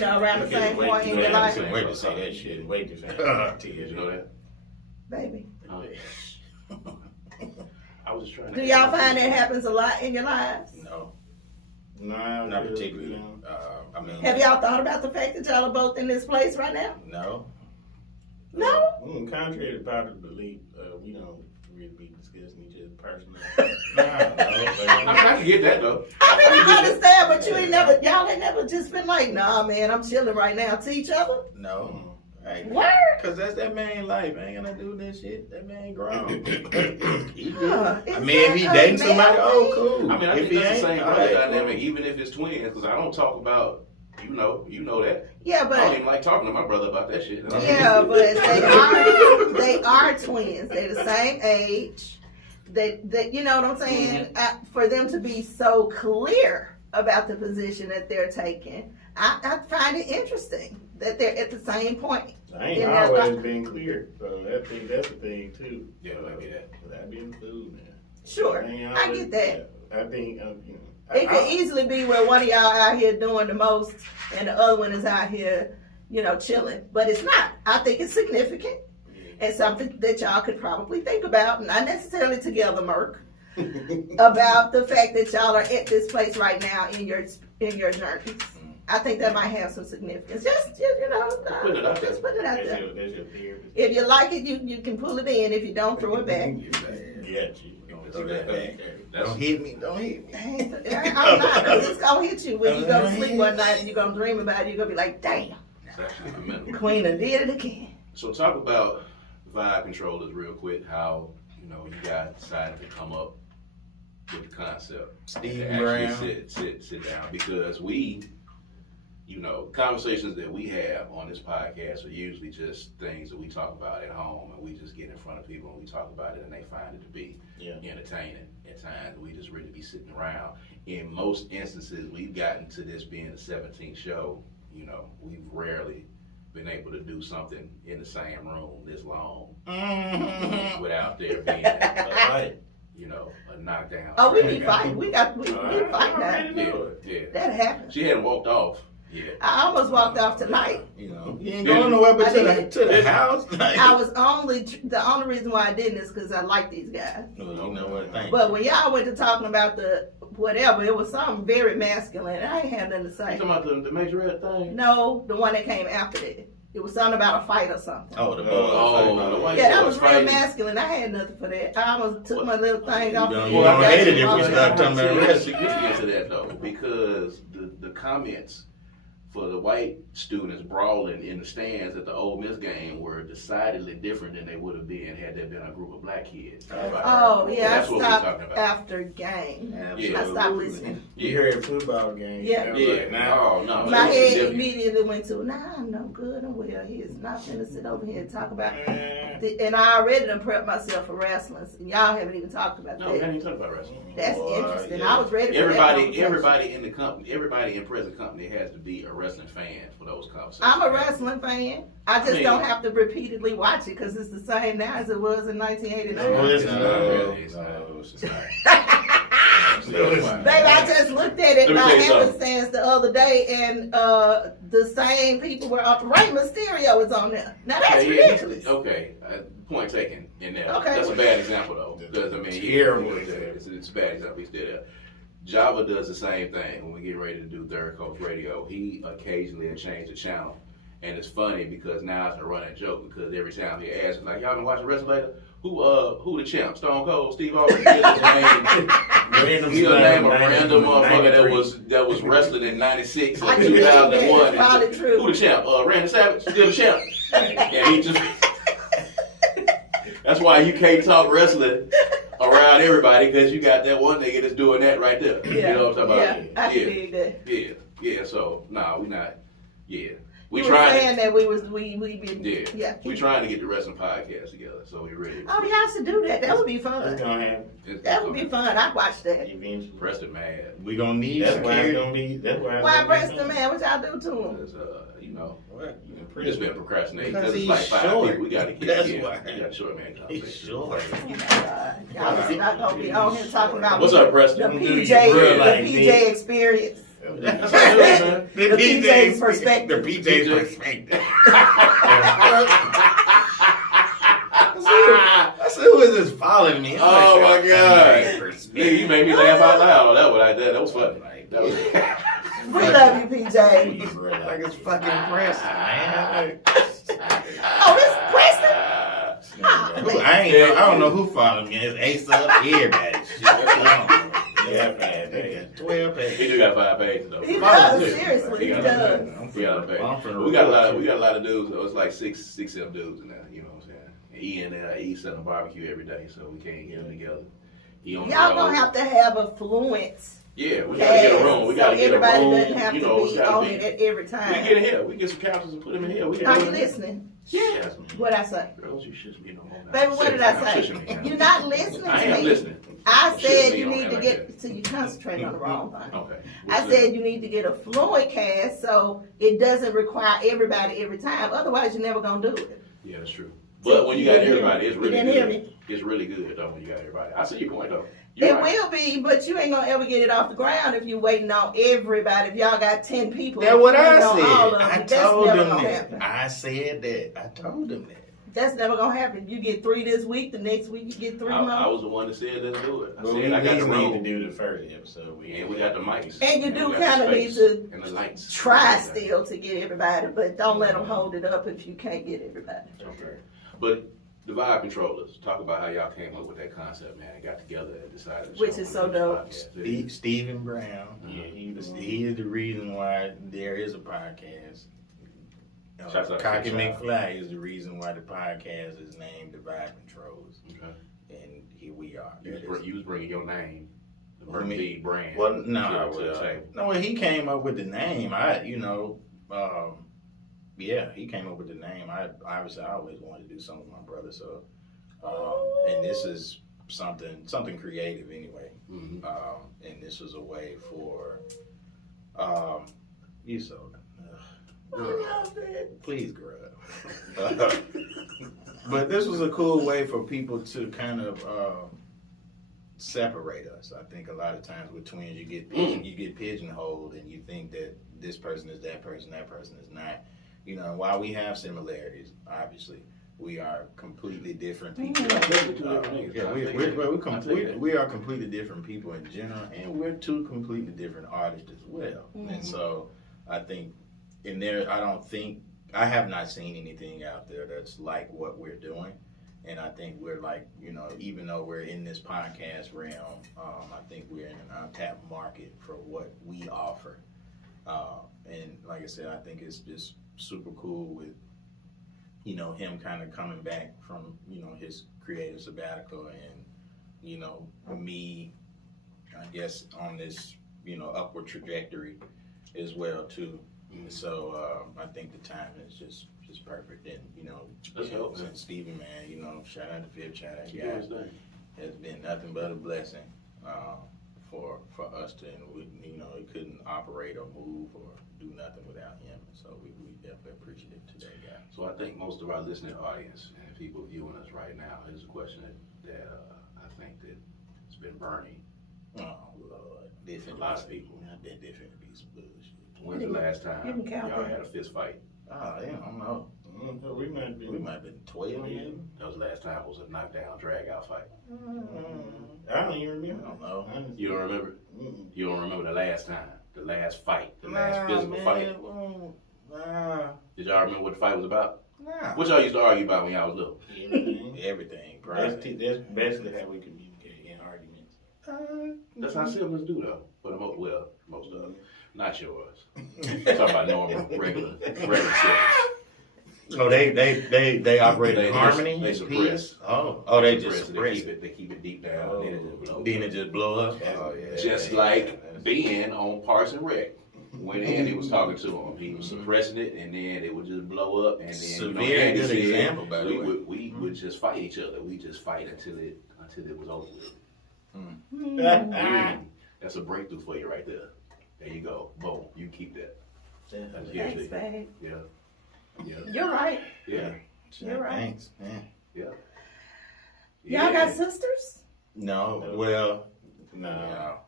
know, around the same point in your life? Wait to say that shit. Wait to say that. You know that? Baby. I was just trying to. Do y'all find that happens a lot in your lives? No. No, not particularly. I mean, have y'all thought about the fact that y'all are both in this place right now? No. No? Contrary to popular belief, we don't really be discussing each other personally. I can get that though. I mean, I understand, but y'all ain't never just been like, nah, man, I'm chilling right now to each other? No. Word? Cause that's that man life. I ain't gonna do that shit. That man grown. I mean, if he dating somebody, cool. I mean, I think that's the same dynamic, even if it's twins. Because I don't talk about, you know that. Yeah, but I don't even like talking to my brother about that shit. Yeah, but they are twins. They're the same age. They you know what I'm saying? For them to be so clear about the position that they're taking, I find it interesting that they're at the same point. I ain't always been clear, so I think that's the thing too. Yeah, I get that. Without being food, man. Sure, I get that. I think, you know. It could easily be where one of y'all out here doing the most and the other one is out here, you know, chilling. But it's not. I think it's significant and something that y'all could probably think about, not necessarily together, Merc, about the fact that y'all are at this place right now in your journeys. I think that might have some significance. Just you know, put it out there. Just put it out there. That's your theory. If you like it, you can pull it in. If you don't, throw it back. Throw that back. Don't hit me. I'm not, because it's going to hit you when you go to sleep one night and you're going to dream about it. You're going to be like, damn. It's actually commendable. Queen done did it again. So talk about vibe controllers real quick, how, you know, you guys decided to come up with the concept. Steve and Brown. actually sit down, because we, you know, conversations that we have on this podcast are usually just things that we talk about at home, and we just get in front of people and we talk about it, and they find it to be entertaining at times. We just really be sitting around. In most instances, we've gotten to this being the 17th show. You know, we've rarely been able to do something in the same room this long without there being, you know, a knockdown. Oh, we be fighting. We fight now. Yeah. That happened. She hadn't walked off. Yeah. I almost walked off tonight. You know, you ain't going nowhere but to the house. I was the only reason why I didn't is because I like these guys. Well, you know what? Thank But when y'all went to talking about the whatever, it was something very masculine. I ain't had nothing to say. You talking about the majorette thing? No, the one that came after that. It was something about a fight or something. Oh, the white Yeah, that boy was real fighting. masculine. I had nothing for that. I almost took my little thing off. You don't hate it if we start talking about There's wrestling. significance to that though, because the comments for the white students brawling in the stands at the Ole Miss game were decidedly different than they would have been had there been a group of black kids. Oh, yeah, That's I what we're talking stopped about. after game. Absolutely. I stopped listening. You heard a football game. Yeah. I was like, nah. No, My that's head significant. immediately went to, nah, I know good and well he is not going to sit over here and talk about and I already done prepped myself for wrestling, and y'all haven't even talked about No, we that. haven't even talked about wrestling. That's Boy, interesting. yeah. I was ready for that. Everybody in the company, everybody in present company has to be a wrestling fan for those conversations. I'm a wrestling fan. I just mean- don't have to repeatedly watch it because it's the same now as it was in 1989. No, it's not. It's not. It's not. No, it's not. Baby, I just looked at it Let me by tell you something. happenstance the other day, and the same people were on. Rey Mysterio is on there. Now that's ridiculous. Okay, point taken in there. Okay. That's a bad example though. Because I mean, Terrible it's a bad example. He's still there. Java does the same thing when we get ready to do Third Coast Radio. He occasionally will change the channel. And it's funny because now it's a running joke because every time he asks, like, y'all been watching wrestling later? Who the champ? Stone Cold? Steve Austin? He'll name a random motherfucker that was wrestling in 96 or I can believe that. 2001. It's probably true. Who the champ? Randy Savage? Still the champ. And he just... That's why you can't talk wrestling around everybody because you got that one nigga that's doing that right there. Yeah. You know what I'm talking about? Yeah, I can believe that. Yeah. So, we not. Yeah. We were saying that we been We trying to get the wrestling podcast together, so we ready. Oh, y'all should do that. That would be It's fun. gonna happen That would be fun. I'd watch that. eventually. Preston mad. We gonna need That's why it's security. gonna be. That's why. It's Why gonna be Preston, fun. man? What y'all do to him? Because, What? we just been procrastinating Because because it's he's like 5 short. people. We got to get That's in. why. We got short man He's conversation. short. Y'all is not gonna be on here talking about What's up, the Preston? Do PJ, you real the like PJ this? experience. That's what I'm doing, man. The PJ's perspective. The PJ's perspective. I said, who is this following me? Oh my God! Perspective. Nigga, you made me laugh out loud. That what I did. That was funny. That was. We love you, PJ. Like it's fucking Preston, man. Oh, this Preston? I don't know who followed me. It's Ace Up, everybody. Shit, Yeah, man. They got 12 He pages. do got 5 pages though. He Follow does, this. seriously, he got does. We got a page. I'm finna We got a lot. report We got a lot of dudes. Though. It's like six, 7 dudes in there. You know what I'm saying? And he selling barbecue every day, so we can't get them together. He on the Y'all road. gonna have to have a fluence. Yeah, we gotta get a room. We gotta so get a everybody room. doesn't have You to know, it's be gotta on be. it at every We time. can get in here. We get some couches and put them in here. We can Are do you it. listening? Yeah. What I say? Girls, you shush me no more. now. Baby, what did I say? Shush me now. You're not listening I to am me. listening. I Shush said me you on need that to right get, so you concentrate on the wrong thing. Okay. I said you need to get a fluent cast so it doesn't require everybody every time. Otherwise, you're never gonna do it. Yeah, that's true. But when you got everybody, it's really You didn't hear good. me. It's really good though when you got everybody. I see your point though. It You're right. will be, but you ain't gonna ever get it off the ground if you're waiting on everybody. If y'all got 10 people, That's what waiting I on all of said. I them, that's told never them gonna that. happen. I said that. I told them that. That's never gonna happen. You get 3 this week, the next week you get 3 I more. was the one that said let's do it. I Well, said we I got the need to room. do the first episode. And we got the mics. And you do we got the kinda need space to and the lights. Try still to get everybody, but don't let them hold it up if you can't get everybody. Okay. But the vibe controllers, talk about how y'all came up with that concept, man, and got together and decided to Which show is up so and do dope. this podcast. Stephen Brown. Yeah, He is the reason why there is a podcast. Shouts out to Cocky Kaz. McFly is the reason why the podcast is named The Vibe Controllers. Okay. And here we are. You was bringing your name The Merc B brand. Well, to the table. no. When he came up with the name, he came up with the name. I always wanted to do something with my brother. So, and this is something creative anyway. Mm-hmm. And this was a way for you so. Please grow up. But this was a cool way for people to kind of separate us. I think a lot of times with twins, you get pigeonholed, and you think that this person is that person is not. You know, while we have similarities, obviously, we are completely different people. We are completely different people in general, and we're two completely different artists as well. Mm-hmm. And so, I think I have not seen anything out there that's like what we're doing. And I think we're like, even though we're in this podcast realm, I think we're in an untapped market for what we offer. And like I said, I think it's just super cool with, him kind of coming back from, his creative sabbatical and, me, I guess, on this, upward trajectory as well, too. So I think the time is just perfect. And since Stevie, man, shout out to Fifth, shout out to guys. Has been nothing but a blessing for us to, and we couldn't operate or move or do nothing without him. So we definitely appreciate today, guy. So I think most of our listening audience and people viewing us right now is a question that I think that it's been burning. Oh Lord, this a lot of people. That definitely be some bullshit. When's the last time y'all had a fist fight? Oh, yeah, I don't know. We might have been 12 years. That was the last time it was a knockdown, drag out fight. I don't even remember. I don't know. You don't remember? You don't remember the last time, the last fight, the last physical fight? Did y'all remember what the fight was about? Nah. What y'all used to argue about when y'all was little? Everything. That's basically how we communicate in arguments. That's how siblings do, though. For the most of them. Not yours. I'm talking about normal, regular siblings. Oh, they operate in harmony. They suppress. They just suppress it. They keep it deep down. Then it just blow up. Oh yeah. Just like Ben on Parks and Rec. When Andy was talking to him, he was suppressing it, and then it would just blow up. And then severe good example, by the way. We would just fight each other. We just fight until it was over with. That's a breakthrough for you right there. There you go. Boom. You keep that. Thanks, babe. Yeah. You're right. Yeah. You're right. Thanks, man. Yeah. Y'all got sisters? No. Well, no.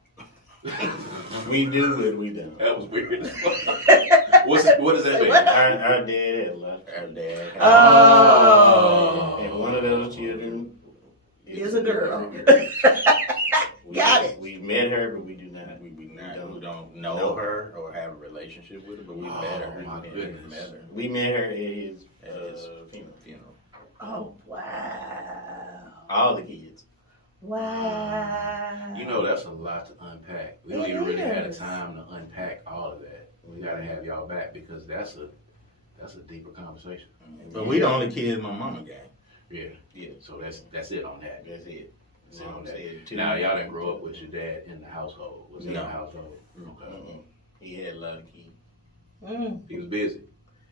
We do, but we don't. That was weird. What does that mean? Our dad had left. Our dad. And one of those children is a girl. Got it. We met her, but we do not. We don't know her or have a relationship with her, but we met her. My goodness. We met her at his funeral. Oh, wow. All the kids. Wow. That's a lot to unpack. We don't even really have the time to unpack all of that. We got to have y'all back because that's a deeper conversation. But we the only kids my mama got. Yeah. So that's it on that. That's it. Now y'all didn't grow up with your dad in the household. Was he in the household? Okay. He had a lot of kids. He was busy.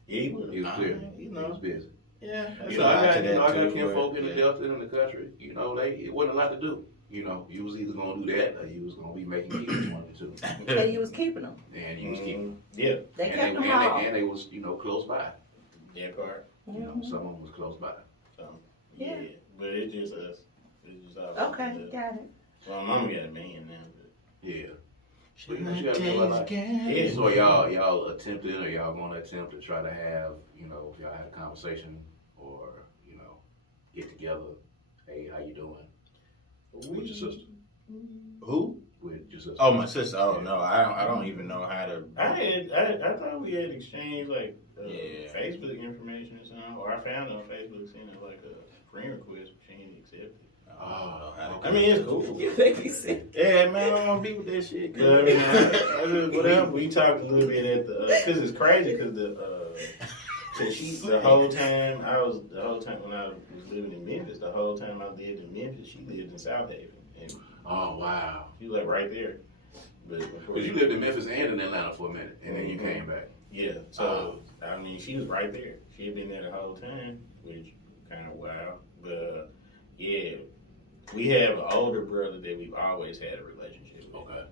Yeah, he was clear. He was busy. Yeah. I got kinfolk in the Delta and in the country. It wasn't a lot to do. You was either gonna do that or you was gonna be making kids one or two. And you was keeping them. And you was keeping them. Yeah. They kept them all. And they was close by. That part. Some of them was close by. Yeah. But it's just us. Okay, got it. Well, mama got a man now. Yeah. But you gotta feel like, so y'all attempted or y'all gonna attempt to try to have, if y'all had a conversation or, get together. Hey, how you doing? With your sister. Who? With your sister. Oh, my sister. Oh no, I don't even know how to. I thought we had exchanged Facebook information or something, or I found on Facebook saying like a friend request, but she ain't accepted. Oh, I mean, it's cool. You make me sick. Yeah, man, I don't want to be with that shit. Whatever. We talked a little bit at because it's crazy because the whole time when I was living in Memphis, the whole time I lived in Memphis, she lived in South Haven. And Oh, wow. She was like right there. But Because you lived in Memphis and in Atlanta for a minute, and then you came back. Yeah, so I mean, she was right there. She had been there the whole time, which kind of wild. But yeah, we have an older brother that we've always had a relationship with. Okay.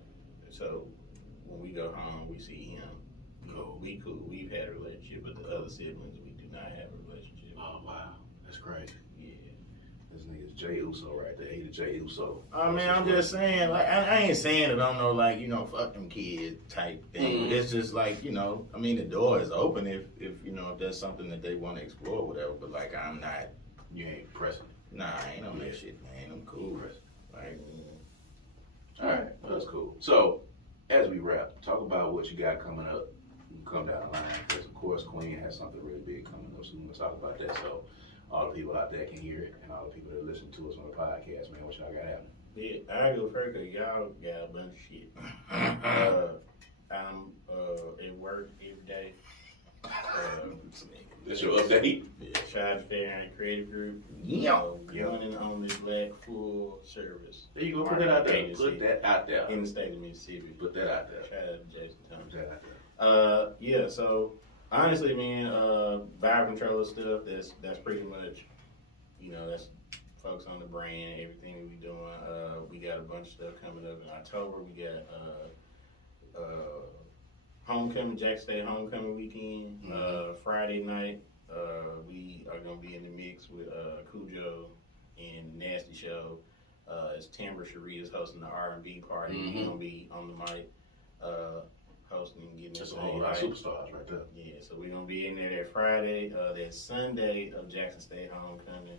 So when we go home, we see him. Cool. We cool. We've had a relationship, but the other siblings, we do not have a relationship. Oh, wow. That's crazy. Yeah. This nigga's Jay Uso right there. He the Jay Uso. I mean, I'm just saying, like, I ain't saying that I'm no, like, you know, fuck them kids type thing. Mhm. It's just like, you know, I mean, the door is open if you know, if that's something that they want to explore or whatever. But, like, I'm not, You ain't pressing. nah, I ain't on that shit, man. I'm cool. Like, All right. Well, that's cool. So, as we wrap, talk about what you got coming up. You come down the line because, of course, Queen has something really big coming up. So, we're going to talk about that. So, all the people out there can hear it, and all the people that listen to us on the podcast, man, what y'all got happening? Yeah, I go first because y'all got a bunch of shit. I'm at work every day. That's your update? Child Fair and Creative Group. Yeah. Running on the Black full service. There you go. Put that out there. Put that out there. In the state of Mississippi. Put that out there. Shout out to Jason Thomas. Put that out there. Yeah, so honestly, man, vibe controller stuff, that's pretty much, you know, that's folks on the brand, everything we doing. We got a bunch of stuff coming up in October. We got homecoming, Jackson State homecoming weekend. Friday night, we are gonna be in the mix with Cujo and Nasty Show. It's Timber Cherie is hosting the R&B party. We're gonna be on the mic. Hosting and getting That's us a whole lot of superstars right there. Yeah, so we're gonna be in there that Friday. That Sunday of Jackson State homecoming,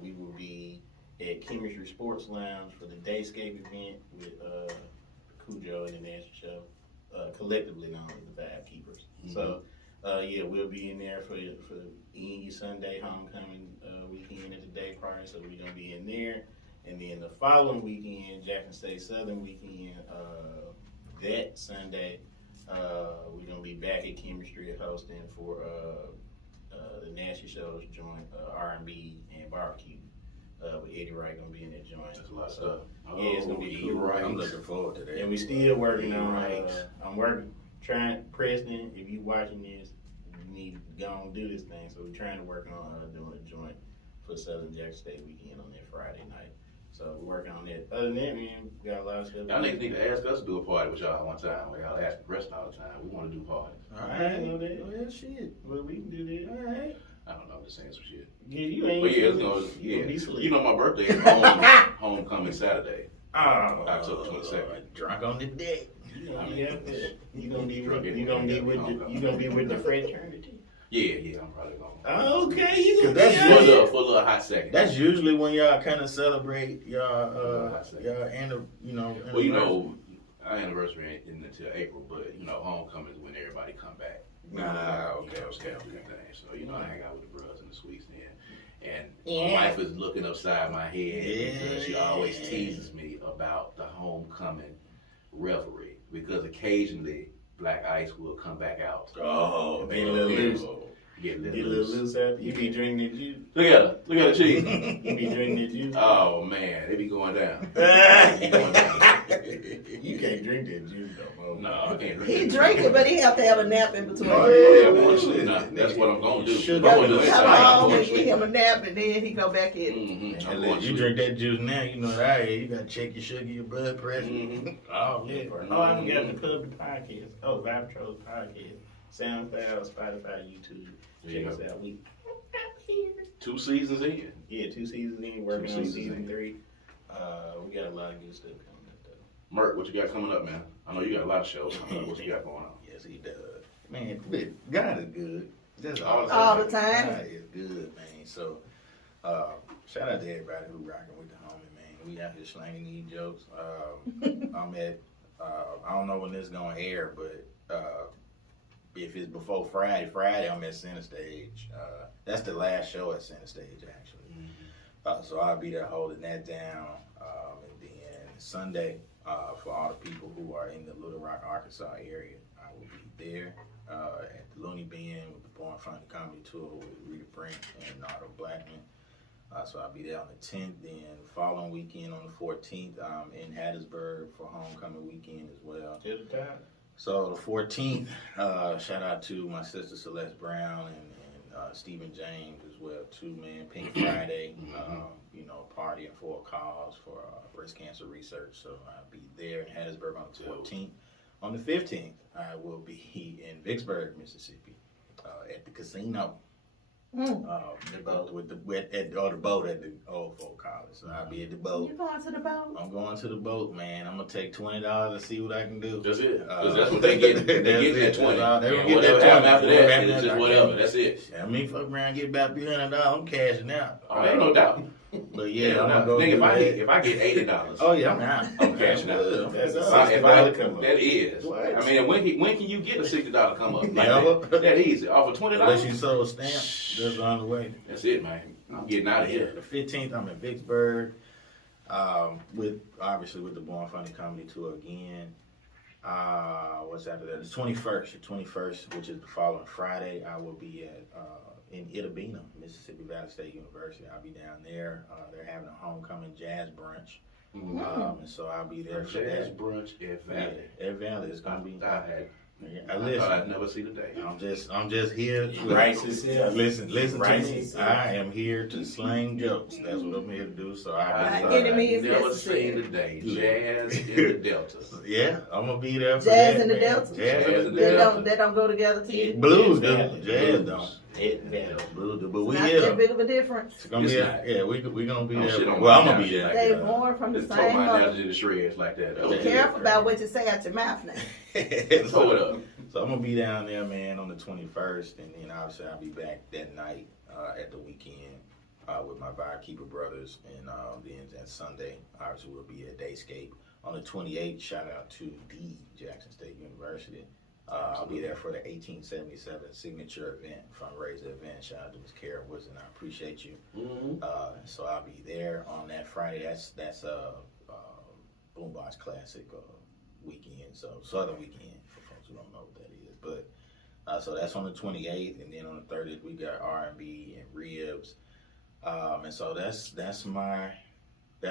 we will be at Chemistry Sports Lounge for the Dayscape event with Cujo and the Nasty Show, collectively known as the Vibe Keepers. So yeah, we'll be in there for your Sunday homecoming weekend at the day party. So we're gonna be in there, and then the following weekend, Jackson State Southern weekend. That Sunday, we're gonna be back at Chemistry hosting for the Nasty Show's joint R&B and barbecue. With Eddie Wright gonna be in that joint. That's a lot of stuff. Yeah, it's gonna be cool. Right. I'm looking forward to that. And we still working on. Right. Preston. If you watching this, you need to go and do this thing. So we're trying to work on doing a joint for Southern Jackson State weekend on that Friday night. So we're working on that. Other than that, man, we got a lot of stuff. Y'all niggas need to ask us to do a party with y'all one time. Y'all ask the rest all the time. We want to do parties. All I right. ain't know that. Well, shit. Well, we can do that. All right. I don't know. I'm just saying some shit. Yeah, you ain't. But yeah, it's gonna gonna, be sleep. you know my birthday is homecoming Saturday. Oh, October 22nd. Drunk on the deck. You gonna be with the fraternity. Yeah, I'm probably going. Okay, you gonna That's be For out a for a little hot second. That's usually when y'all kind of celebrate y'all you know. Well, you know, our anniversary ain't until April, but you know, homecoming is when everybody come back. Okay. So you know, I hang out with the brothers and the sweets then, and Yeah. my wife is looking upside my head because she always teases me about the homecoming revelry because occasionally Black Ice will come back out. Oh, Get a little loose. Get a Get a little little loose. loose after. You be drinking the juice. Look at the cheese. You be drinking the juice. Oh man, they be going down. You can't drink that juice though, No, I can't drink. He it. drink it, but he have to have a nap in between. Oh, yeah, honestly, nah, that's what I'm gonna do. Sugar. I'm gonna do Come it inside. I'm home going and to get sleep. him a nap, and then he go back in. Mhm. I'm And going if to you sleep. drink that juice now, you know that you gotta check your sugar, your blood pressure. Mhm. Oh Yeah. yeah. Oh, I forgot to put up the podcast. Oh, Vibe Patrol podcast. SoundCloud, Spotify, YouTube. There you Check us go. out. We 2 seasons in. Yeah, 2 seasons in, working on seasons season in. 3. We got a lot of good stuff coming up though. Merc, what you got coming up, man? I know you got a lot of shows coming up. What you got going on? Yes, he does. Man, God is good. That's All the All the time. God is good, man. So, shout out to everybody who rocking with the homie, man. We out here slanging these jokes. I'm at, I don't know when this gonna air, but if it's before Friday I'm at Center Stage. That's the last show at Center Stage, actually. So I'll be there holding that down. And then Sunday, for all the people who are in the Little Rock, Arkansas area, I will be there at the Looney Bin with the Born Funny Comedy Tour with Rita Brent and Nardo Blackman. So I'll be there on the 10th. Then following weekend on the 14th, I'm in Hattiesburg for homecoming weekend as well. Hit the time. So the 14th, shout out to my sister Celeste Brown and Stephen James as well too, man. Pink Friday, you know, partying for a cause for breast cancer research. So I'll be there in Hattiesburg on the 14th. On the 15th, I will be in Vicksburg, Mississippi, at the casino. The boat with the boat at the old folk college. So I'll be at the boat. You going to the boat? I'm going to the boat, man. I'm gonna take $20 to see what I can do. That's it. Because that's what they get. They get that 20. Whatever happens after that, it's just whatever. That's it. I mean, fuck around, and get about $300. I'm cashing out. Oh, ain't no doubt. But yeah, I'm gonna go. Nigga, if I get $80, oh yeah, I'm out. I'm cashing out. That's a $60 come up. That is. What? I mean, when can you get a $60 come up? Like Never. that easy. Off of $20. Unless you sold a stamp, that's on the way. That's it, man. I'm getting out of here. The 15th, I'm in Vicksburg. With the Born Funny Comedy Tour again. What's after that? The 21st, which is the following Friday, I will be at in Itta Bena, Mississippi Valley State University. I'll be down there. They're having a homecoming jazz brunch. And so I'll be there for Jazz that. brunch at Valley. Yeah, at Valley. It's gonna be. I thought I'd never see the day. I'm just here. Rice's here. Listen to me. Rice's here. I am here to slang jokes. That's what I'm here to do. So I've enemy is never necessary. seen the day. Jazz in the Delta. Yeah, I'm gonna be there for Jazz that, in the man. Delta. Jazz in the They Delta. They don't go together to you. Blues do. Yeah. Jazz don't. Hit Valley. Blues do. But we Not here. that big of a difference. It's gonna It's be not. yeah. We gonna be Don't shit there. on Well, I'm my gonna be shit there. like They that. born from the Just throw same my mother. analogy to shreds like that. Be careful about what you say out your mouth now. Throw it up. So I'm gonna be down there, man, on the 21st, and then obviously I'll be back that night at the weekend with my Vibe Keeper brothers, and then that Sunday, obviously we'll be at Dayscape. On the 28th, shout out to the Jackson State University. I'll be there for the 1877 signature event, fundraiser event. Shout out to Ms. Karen Woodson. I appreciate you. So I'll be there on that Friday. That's Boombox Classic weekend, so Southern weekend for folks who don't know what that is. But so that's on the 28th, and then on the 30th we got R&B and Ribs, and so that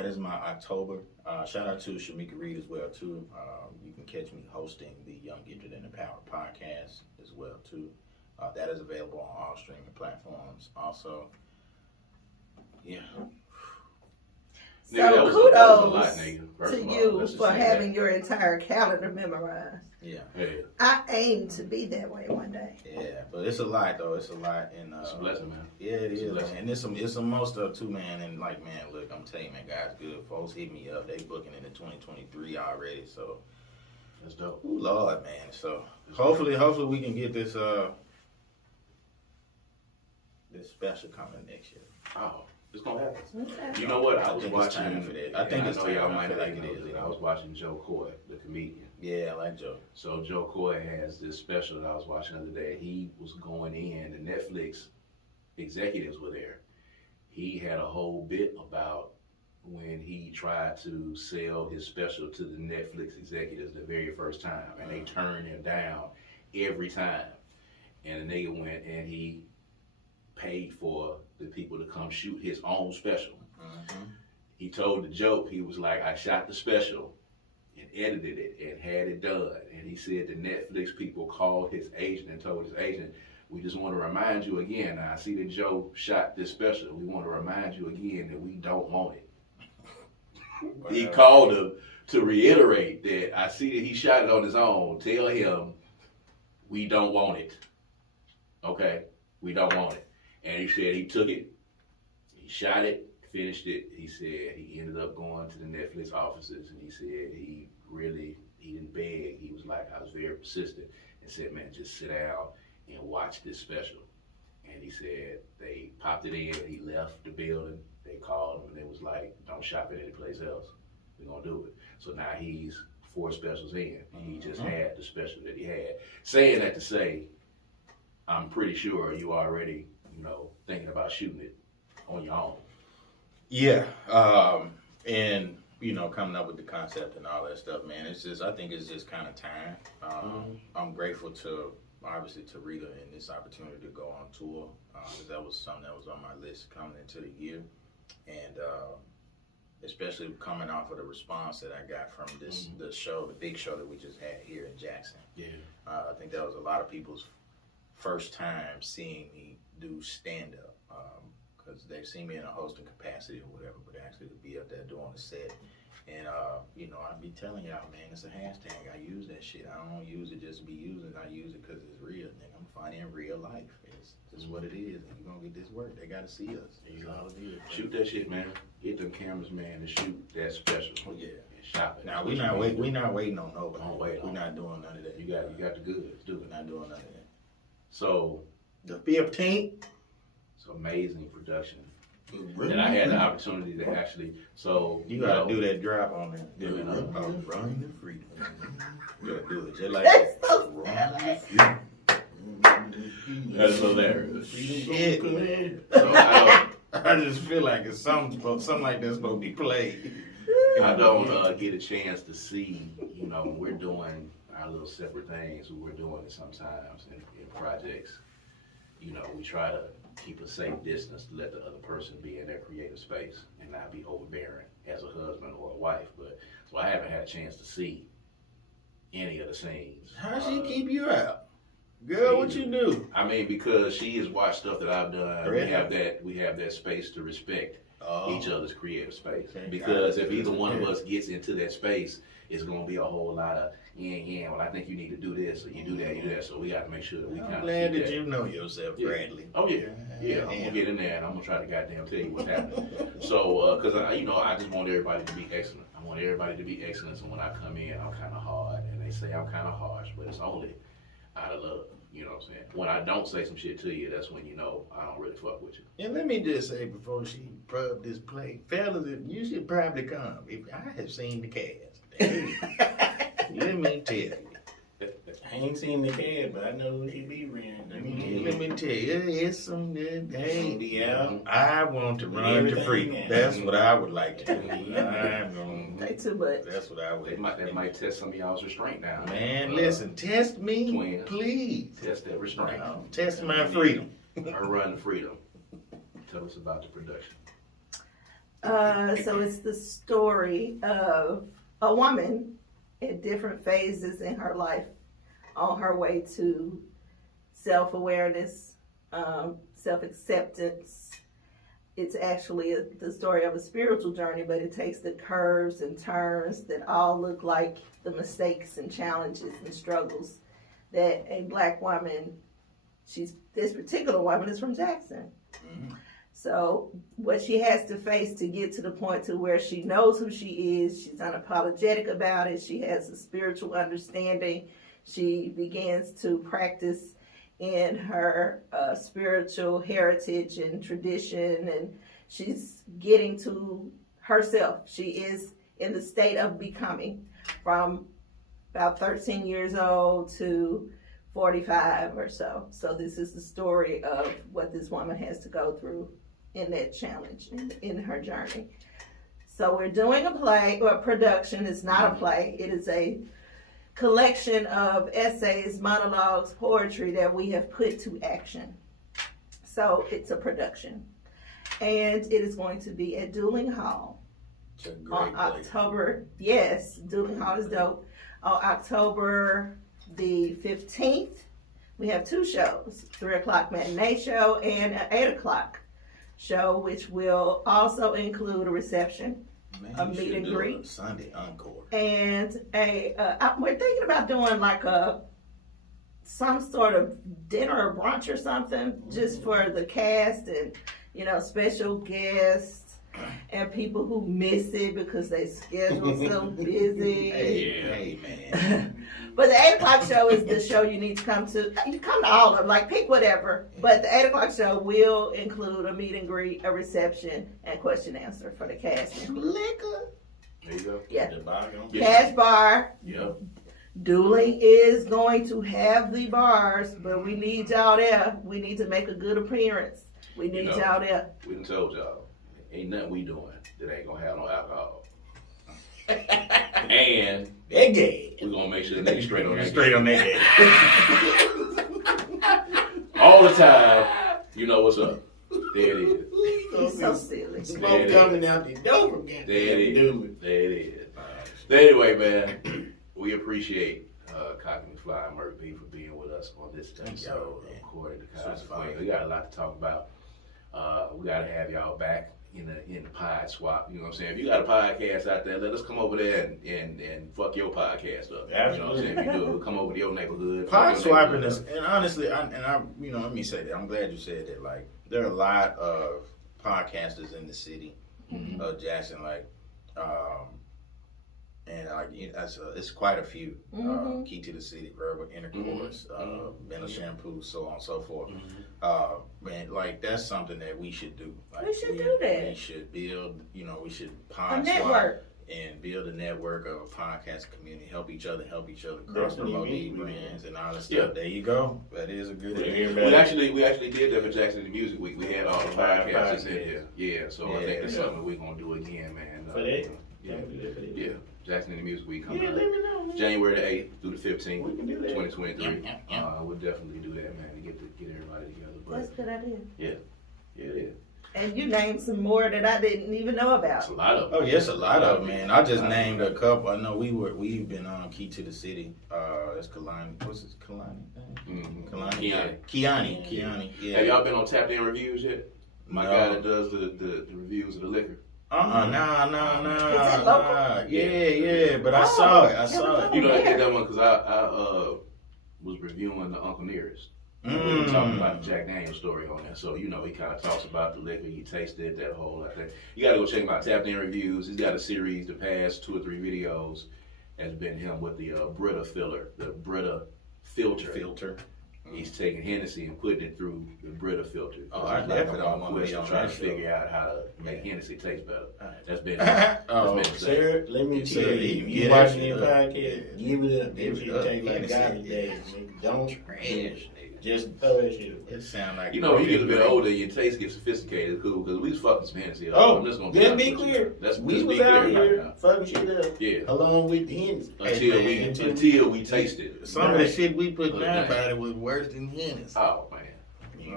is my October. Shout out to Shamika Reed as well too. You can catch me hosting the Young Gifted and Empowered podcast as well too. That is available on all streaming platforms. Also, yeah. So Nigga, that was a kudos lot, nigga. First to of all, you let's just for say having your entire calendar memorized. Yeah, Hey, I aim to be that way one day. yeah, but it's a lot though. It's a lot, and it's a blessing, man. yeah, it It's a is, blessing. man. And it's some more stuff too, man. And like, man, look, I'm telling you, man, guys, good folks hit me up. They booking into 2023 already, so That's dope. ooh, Lord, man. So hopefully we can get this this special coming next year. Oh, it's gonna happen. Okay. You know what? I I was think it's watching. time for that. I think it's know time. y'all I might feel not like it know is. this. I was watching Joe Coy, the comedian. Yeah, I like Joe. So Joe Coy has this special that I was watching the other day. He was going in, the Netflix executives were there. He had a whole bit about when he tried to sell his special to the Netflix executives the very first time, and they turned him down every time. And the nigga went and he paid for the people to come shoot his own special. He told the joke, he was like, I shot the special and edited it and had it done. And he said the Netflix people called his agent and told his agent, we just want to remind you again, now I see that Joe shot this special. We want to remind you again that we don't want it. He called him to reiterate that I see that he shot it on his own. Tell him we don't want it. Okay? We don't want it. And he said he took it, he shot it, finished it. He said he ended up going to the Netflix offices, and he said he didn't beg. He was like, I was very persistent and said, man, just sit down and watch this special. And he said they popped it in, he left the building, they called him, and it was like, don't shop it anyplace else. We're gonna do it. So now he's 4 specials in. He just had the special that he had. Saying that to say, I'm pretty sure you already, thinking about shooting it on your own. Yeah, and coming up with the concept and all that stuff, man. I think it's just kind of time. I'm grateful to obviously to Rita and this opportunity to go on tour, because that was something that was on my list coming into the year. And especially coming off of the response that I got from this the show, the big show that we just had here in Jackson. Yeah. I think that was a lot of people's first time seeing me do stand-up, because they've seen me in a hosting capacity or whatever, but actually to be up there doing the set. And, you know, I be telling y'all, man, it's a hashtag. I use that shit. I don't use it just to be using it. I use it because it's real, nigga. I'm funny in real life. It's just what it is. And you're going to get this work. They got to see us. That's all it is. Shoot that shit, man. Get them cameras, man, and shoot that special. Oh, yeah. And shop it. Now, we not waiting on nobody. Don't wait. We're not doing none of that. You got the goods. Do We're it. not doing none of that. So, The 15th. it's amazing production. And I had the opportunity to actually, so. You got to do that drop on there. Yeah, man. Run the freedom. You got to do it just like That's that. so Run the freedom. That's hilarious. Shit, man. So I just feel like it's something like that's supposed to be played. I don't get a chance to see, you know, when we're doing our little separate things, we're doing it sometimes in projects. You know, we try to keep a safe distance to let the other person be in their creative space and not be overbearing as a husband or a wife. But so I haven't had a chance to see any of the scenes. How she keep you out? Girl, what you do? I mean, because she has watched stuff that I've done. Really? We have that space to respect Oh. each other's creative space. Okay, Because got it. if either one of us gets into that space, it's going to be a whole lot of, well, I think you need to do this, or you do that. So we got to make sure that we kind I'm of glad that you know yourself, Yeah. Bradley. Oh, yeah. I'm going to get in there, and I'm going to try to goddamn tell you what's happening. So, because, I just want everybody to be excellent. I want everybody to be excellent, so when I come in, I'm kind of hard, and they say I'm kind of harsh, but it's only out of love. You know what I'm saying? When I don't say some shit to you, that's when you know I don't really fuck with you. And let me just say before she pub this play, fellas, you should probably come. If I have seen the cast, let me tell you. I ain't seen the cat, but I know who she be around. Let me tell you, it's some good. Hey, be out. I want to run to Everything freedom. else. That's what I would like to do. I'm gonna, They too much. that's what I would. That might test some of y'all's restraint now. Man, listen, test me, Twins. please. Test that restraint. Test my freedom. Her run to freedom. Tell us about the production. So it's the story of a woman at different phases in her life on her way to self-awareness, self-acceptance. It's actually the story of a spiritual journey, but it takes the curves and turns that all look like the mistakes and challenges and struggles that a black woman, this particular woman is from Jackson. Mm-hmm. So what she has to face to get to the point to where she knows who she is, she's unapologetic about it, she has a spiritual understanding, she begins to practice in her spiritual heritage and tradition, and she's getting to herself. She is in the state of becoming from about 13 years old to 45 or so. So this is the story of what this woman has to go through in that challenge, in her journey. So we're doing a play, or a production. It's not a play. It is a collection of essays, monologues, poetry that we have put to action. So it's a production. And it is going to be at Dueling Hall It's a great on place. October, yes, Dueling Hall is dope. On October the 15th, we have two shows, 3 o'clock matinee show and an 8 o'clock show, which will also include a reception, Man, a you meet should and do greet. a Sunday encore. and we're thinking about doing like some sort of dinner or brunch or something, just for the cast and, special guests and people who miss it because they schedule so busy. Hey, man. But the 8 o'clock show is the show you need to come to. You come to all of them, like pick whatever. But the 8 o'clock show will include a meet and greet, a reception, and question and answer for the cast. Liquor. There you go. Yeah. The volume. Yeah. Cash bar. Yep. Dueling is going to have the bars, but we need y'all there. We need to make a good appearance. We need y'all there. We done told y'all, ain't nothing we doing that ain't gonna have no alcohol. And That gay. we're gonna make sure the niggas straight on that. Straight on that head. All the time, you know what's up. There it is. He's so silly. Smoke coming out the door again. There it is. There it is. So anyway, man, we appreciate Kanye McFly and Merc B for being with us on this episode. According to Kaz Queen, we got a lot to talk about. We got to have y'all back in the pod swap. You know what I'm saying? If you got a podcast out there, let us come over there and fuck your podcast up. Absolutely. You know what I'm saying? If you do it, we'll come over to your neighborhood. Pod swapping is, and honestly, let me say that. I'm glad you said that. Like, there are a lot of podcasters in the city of Jackson, and it's quite a few. Key to the City, Verbal Intercourse, Mental Shampoo, so on and so forth. Man, like, that's something that we should do. Like, we should do that. We should build, we should A pod network. and build a network of a podcast community, help each other cross promote these brands and all that stuff. Yeah. There you go. That is a good thing. We actually did that for Jackson in the Music Week. We had all the podcasts in there. Yeah, so I think that's something we're gonna do again, man. For that? Yeah. Jackson in the Music Week coming Yeah, up let me know, man. January the 8th through the 15th, We can do that. 2023. Yeah. We'll definitely do that, man, to get everybody together. That's a good idea. Yeah, it is. And you named some more that I didn't even know That's about. a lot of them. Oh yes, a lot of them, man. I just named a couple. I know we've been on Key to the City. It's Kalani. What's his Kalani name? Kalani. Kiani. Yeah. Have y'all been on Tapped In Reviews yet? My No. guy that does the reviews of the liquor. Is it Nah. local? Yeah. But I saw it. You know, I did that one because I was reviewing the Uncle Nearest. We were talking about the Jack Daniels story on there. So, he kind of talks about the liquor. He tasted that whole thing. You got to go check him out. Tapped In Reviews. He's got a series, the past 2 or 3 videos has been him with the Brita filter. He's taking Hennessy and putting it through the Brita filter. Oh, I definitely don't want to be on trying that to show. figure out how to make Hennessy taste better. That's been Oh, that's been sir, let me tell you, Yeah, you that watching shit your up. podcast, give it up. Give That it shit up. take like Hennessy, garbage yeah. bags, nigga. Don't Trash. just throw that shit up. It sound like when you get a bit older, your taste gets sophisticated. It's cool because we was fucking some Hennessy. Oh, I'm just gonna let's honest be with you. clear. Let's We be was clear out right here now. fucking shit up Yeah. along with the Hennessy. Until we tasted it. some of the shit we put Look, down man. about it was worse than Hennessy. Oh man.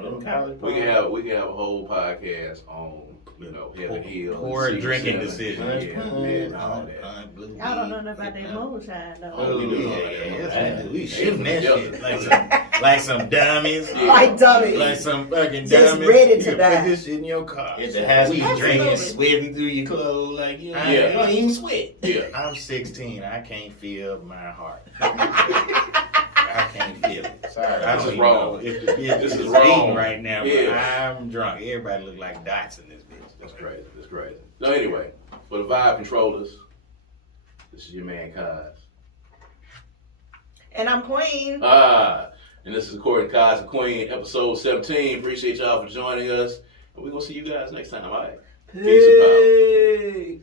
Them college We can have a whole podcast on Heaven Hill. Poor and drinking Secret decisions. Seven. Yeah, man, all that. Y'all don't know nothing about that moonshine, though. Oh, we do know Yeah, we that. shooting that Yeah. shit like some dummies. Yeah. Like dummies. Like some fucking Just dummies. ready to You die. Put this shit in your car. At the house, We you Absolutely. drinking, sweating through your clothes like you Yeah. don't even sweat. Yeah. I'm 16. I can't feel my heart. I can't feel it. Sorry, I This don't is even wrong. know if the bitch This is is wrong. beating right now. Yeah. But I'm drunk. Everybody look like dots in this bitch. That's crazy. That's crazy. So anyway, for the vibe controllers, this is your man Kaz. And I'm Queen. And this is according to Kaz Queen, episode 17. Appreciate y'all for joining us. And we're gonna see you guys next time, all right? Peace and power. Peace.